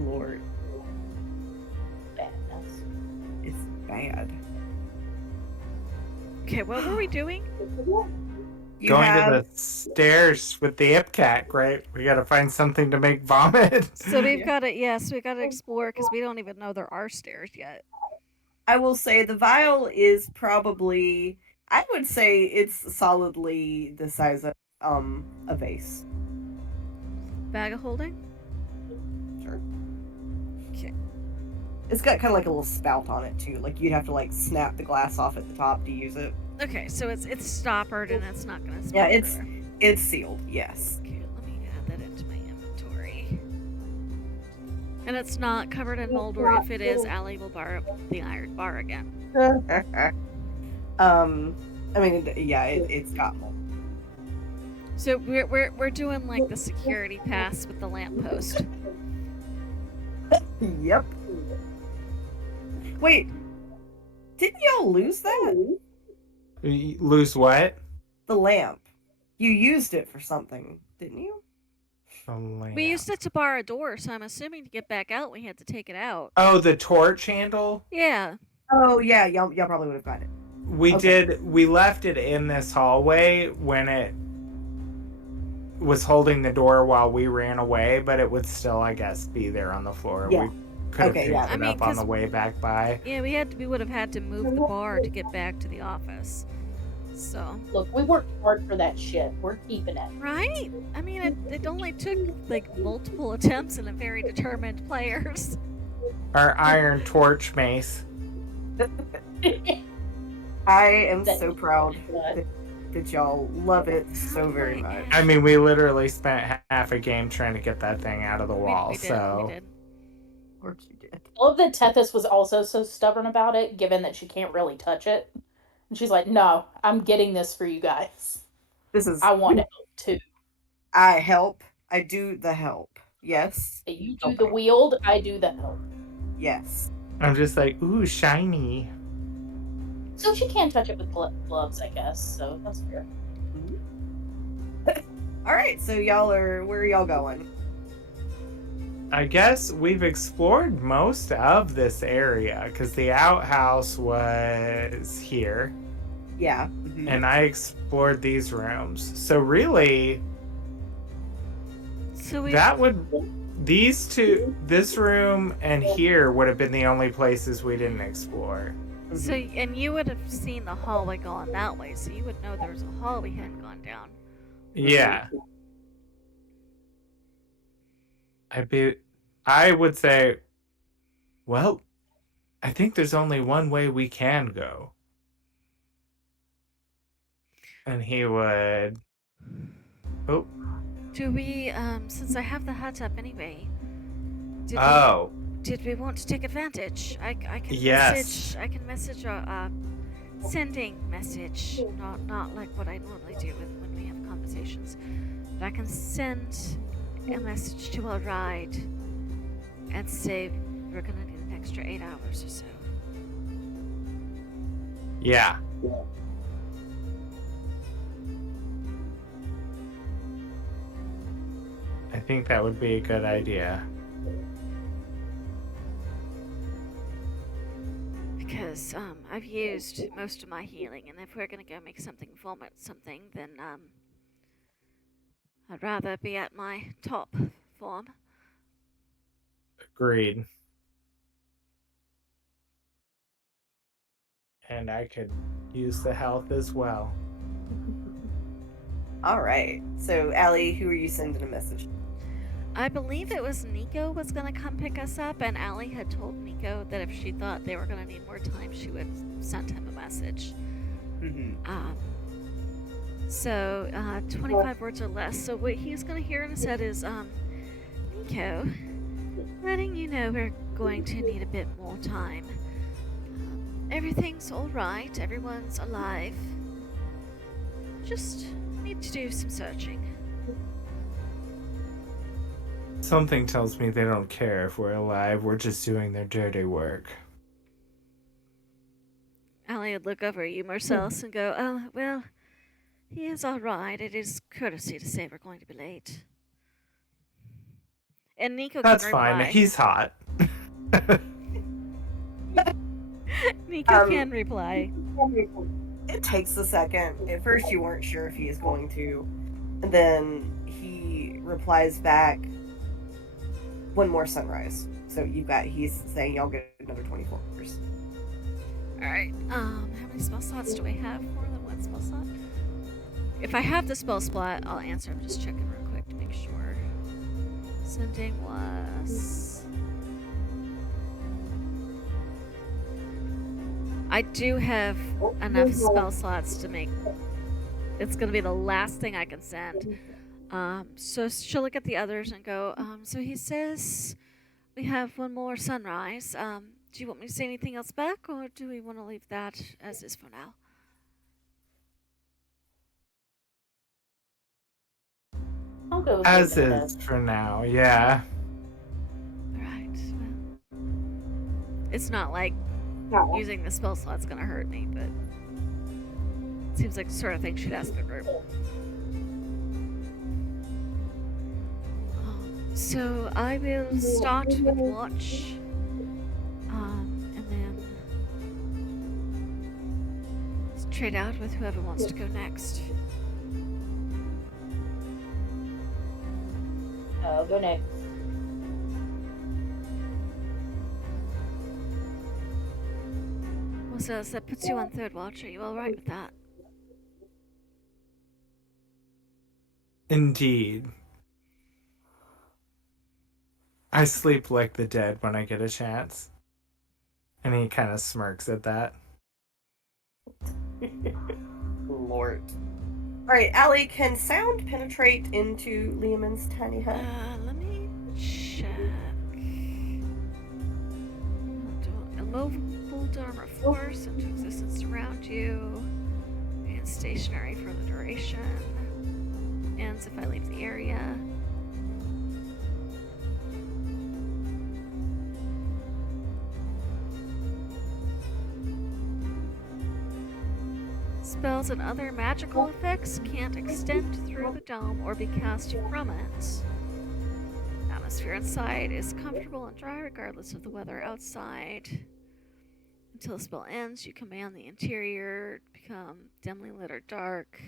Lord, Badness. it's bad. Okay, what were we doing? You Going have to the stairs with the Ipcat, right? We gotta find something to make vomit. So we've got to we got to explore because we don't even know there are stairs yet. I will say the vial is probably, I would say it's solidly the size of a vase. Bag of holding? Sure. Okay. It's got kind of like a little spout on it too. Like you'd have to like snap the glass off at the top to use it. Okay, so it's stoppered and it's not gonna. Yeah, spill it's everywhere. it's sealed. Yes. Okay, let me add that into my inventory. And it's not covered in mold, or if it is, Allie will borrow the iron bar again. I mean, yeah, it's got mold. So we're doing like the security pass with the lamppost. Yep. Wait, didn't y'all lose that? You lose what? The lamp. You used it for something, didn't you? We used it to bar a door, so I'm assuming to get back out we had to take it out. Oh, the torch handle? Yeah. Oh yeah, y'all probably would have got it. We Okay. did. We left it in this hallway when it was holding the door while we ran away, but it would still, I guess, be there on the floor. Yeah. We could have Okay, picked yeah. it I mean, up on the 'cause- way back by. Yeah, we would have had to move the bar to get back to the office. So Look, we worked hard for that shit. We're keeping it. right? I mean, it only took like multiple attempts and a very determined players. Our iron torch mace. I am That- so proud that y'all love it so very much. I mean, we literally spent half a game trying to get that thing out of the wall. We did. so We did. course you did. I love that Tethys was also so stubborn about it, given that she can't really touch it. And she's like, no, I'm getting this for you guys. This is. I want help too. I help. I do the help. Yes. You do the wield, I do the help. Yes. I'm just like, ooh, shiny. So she can touch it with gloves, I guess. So that's fair. All right. So y'all are. Where are y'all going? I guess we've explored most of this area because the outhouse was here. Yeah. Mm-hmm. And I explored these rooms. So really, these two, this room and here would have been the only places we didn't explore. Mm-hmm. So, and you would have seen the hallway going that way, so you would know there was a hall we hadn't gone down. Yeah. I would say, well, I think there's only one way we can go. And he would... Oh. Do we, since I have the hut up anyway, did we want to take advantage? I can message a sending message, not like what I normally do when we have conversations, but I can send a message to our ride and say we're gonna need an extra 8 hours or so. Yeah. I think that would be a good idea. Because I've used most of my healing, and if we're gonna go make something vomit something, then I'd rather be at my top form. Agreed. And I could use the health as well. All right. So, Allie, who are you sending a message? I believe it was Nico was going to come pick us up, and Allie had told Nico that if she thought they were going to need more time, she would send him a message. Mm-hmm. 25 words or less. So what he's going to hear in his head is, Nico, letting you know we're going to need a bit more time. Everything's alright, everyone's alive. Just need to do some searching. Something tells me they don't care if we're alive, we're just doing their dirty work. Allie would look over at you, Marcellus, and go, oh, well, he is alright. It is courtesy to say we're going to be late. And Nico That's can fine, reply. he's hot. Nico can reply. It takes a second. At first, you weren't sure if he is going to. And then he replies back, one more sunrise. So he's saying y'all get another 24 hours. Alright, how many spell slots do we have? More than one spell slot? If I have the spell slot, I'll answer. I'm just checking real quick to make sure. Sending was... I do have enough spell slots to make... It's going to be the last thing I can send. So she'll look at the others and go, so he says we have one more sunrise. Do you want me to say anything else back, or do we want to leave that as is for now? I'll go with As leaving it is for now, yeah. Alright, well... It's not like using the spell slot's gonna hurt me, but... It seems like the sort of thing she'd ask the group. So I will start with watch, and then trade out with whoever wants to go next. I'll go next. Well, so that puts you on third watch. Are you alright with that? Indeed. I sleep like the dead when I get a chance. And he kind of smirks at that. Lord. Alright, Allie, can sound penetrate into Liamon's tiny hut? Let me check. immovable dormer force into existence around you. And stationary for the duration. Ends if I leave the area. Spells and other magical effects can't extend through the dome or be cast from it. Atmosphere inside is comfortable and dry regardless of the weather outside. Until the spell ends, you command the interior to become dimly lit or dark.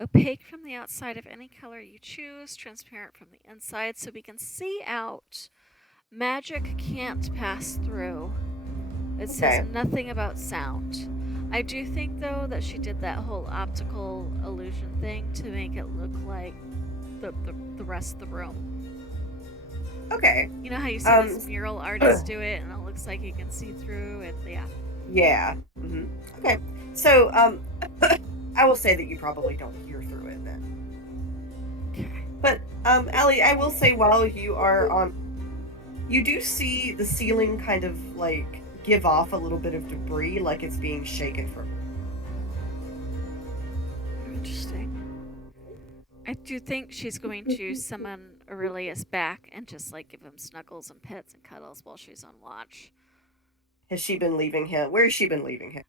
Opaque from the outside of any color you choose, transparent from the inside so we can see out. Magic can't pass through. It says Okay. nothing about sound. I do think, though, that she did that whole optical illusion thing to make it look like the rest of the room. Okay. You know how you see this mural artist do it, and it looks like you can see through it? Yeah. Yeah. Mm-hmm. Okay. So, I will say that you probably don't hear through it then. Okay. But, Allie, I will say while you are on, you do see the ceiling kind of like give off a little bit of debris, like it's being shaken from. Interesting. I do think she's going to summon Aurelius back and just like give him snuggles and pets and cuddles while she's on watch. Has she been leaving him? Where has she been leaving him?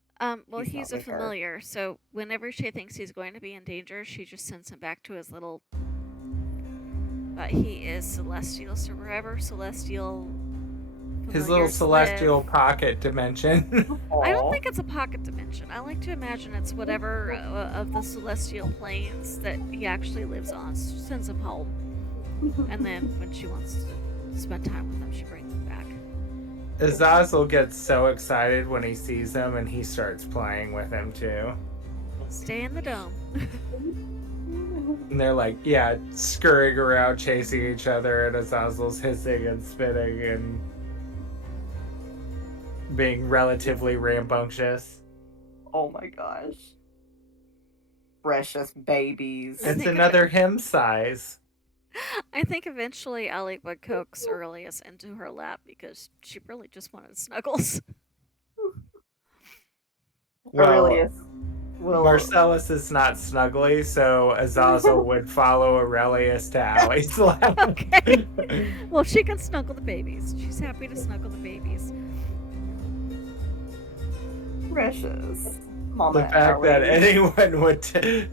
Well, He's he's not a with her. familiar, so whenever she thinks he's going to be in danger, she just sends him back to his little. But he is celestial, so wherever celestial. His little familiars celestial live- pocket dimension. I don't think it's a pocket dimension. I like to imagine it's whatever of the celestial planes that he actually lives on. Sends him home, and then when she wants to spend time with him, she brings him back. Azazel gets so excited when he sees him and he starts playing with him too. Stay in the dome. And they're like, yeah, scurrying around chasing each other, and Azazel's hissing and spitting and being relatively rambunctious. Oh my gosh. Precious babies. I It's think another him size. I think eventually Ellie would coax Aurelius into her lap because she really just wanted snuggles. Well, Aurelius will. Marcellus is not snuggly, so Azazel would follow Aurelius to Allie's lap. Okay. Well, she can snuggle the babies. She's happy to snuggle the babies. Precious. Mama The fact that Allie. anyone would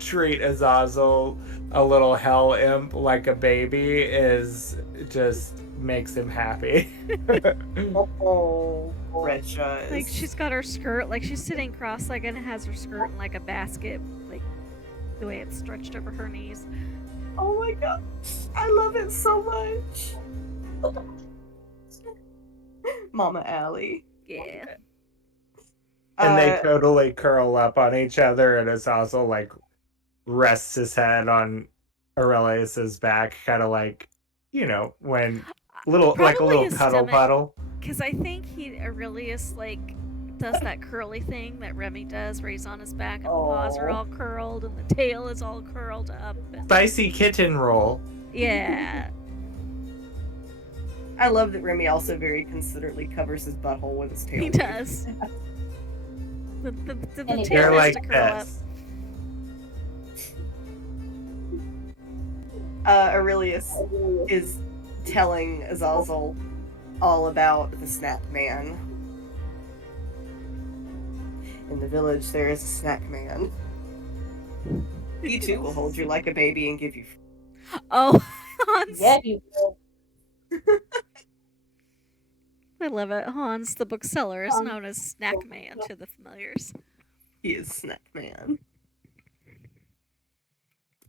treat Azazel, a little hell imp, like a baby is just makes him happy. Oh, precious. Like she's got her skirt, like she's sitting cross-legged and has her skirt in like a basket, like the way it's stretched over her knees. Oh my gosh. I love it so much. Mama Allie. Yeah. And they totally curl up on each other, and Azazel like rests his head on Aurelius's back, kind of like, you know, when like a Probably little his cuddle stomach. puddle. Because I think Aurelius like does that curly thing that Remy does, where he's on his back and the paws are Aw. all curled and the tail is all curled up. And... Spicy kitten roll. Yeah. I love that Remy also very considerately covers his butthole with his tail. He does. The And tail They're has like to curl up. this. Aurelius is telling Azazel all about the Snack Man. In the village, there is a Snack Man. He too will hold you like a baby and give you. Oh, Hans. Yeah, you will. I love it. Hans, the bookseller, is known as Snack Man to the familiars. He is Snack Man.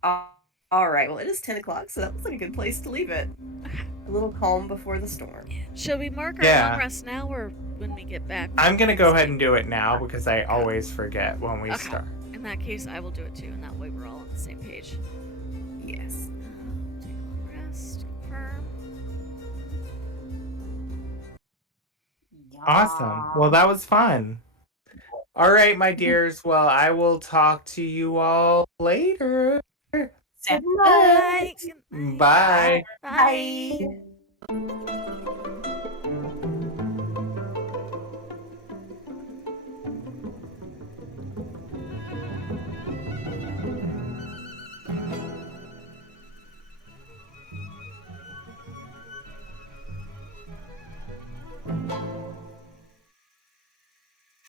All right. Well, it is 10 o'clock, so that looks like a good place to leave it. A little calm before the storm. Shall we mark our Yeah. long rest now or when we get back? I'm gonna go ahead and do it now because I always forget when we Okay. start. In that case, I will do it too, and that way we're all on the same page. Yes. Take a long rest. Confirm. Awesome. Well, that was fun. All right, my dears. Well, I will talk to you all later. Sounds Bye. good. Bye. Bye. Bye.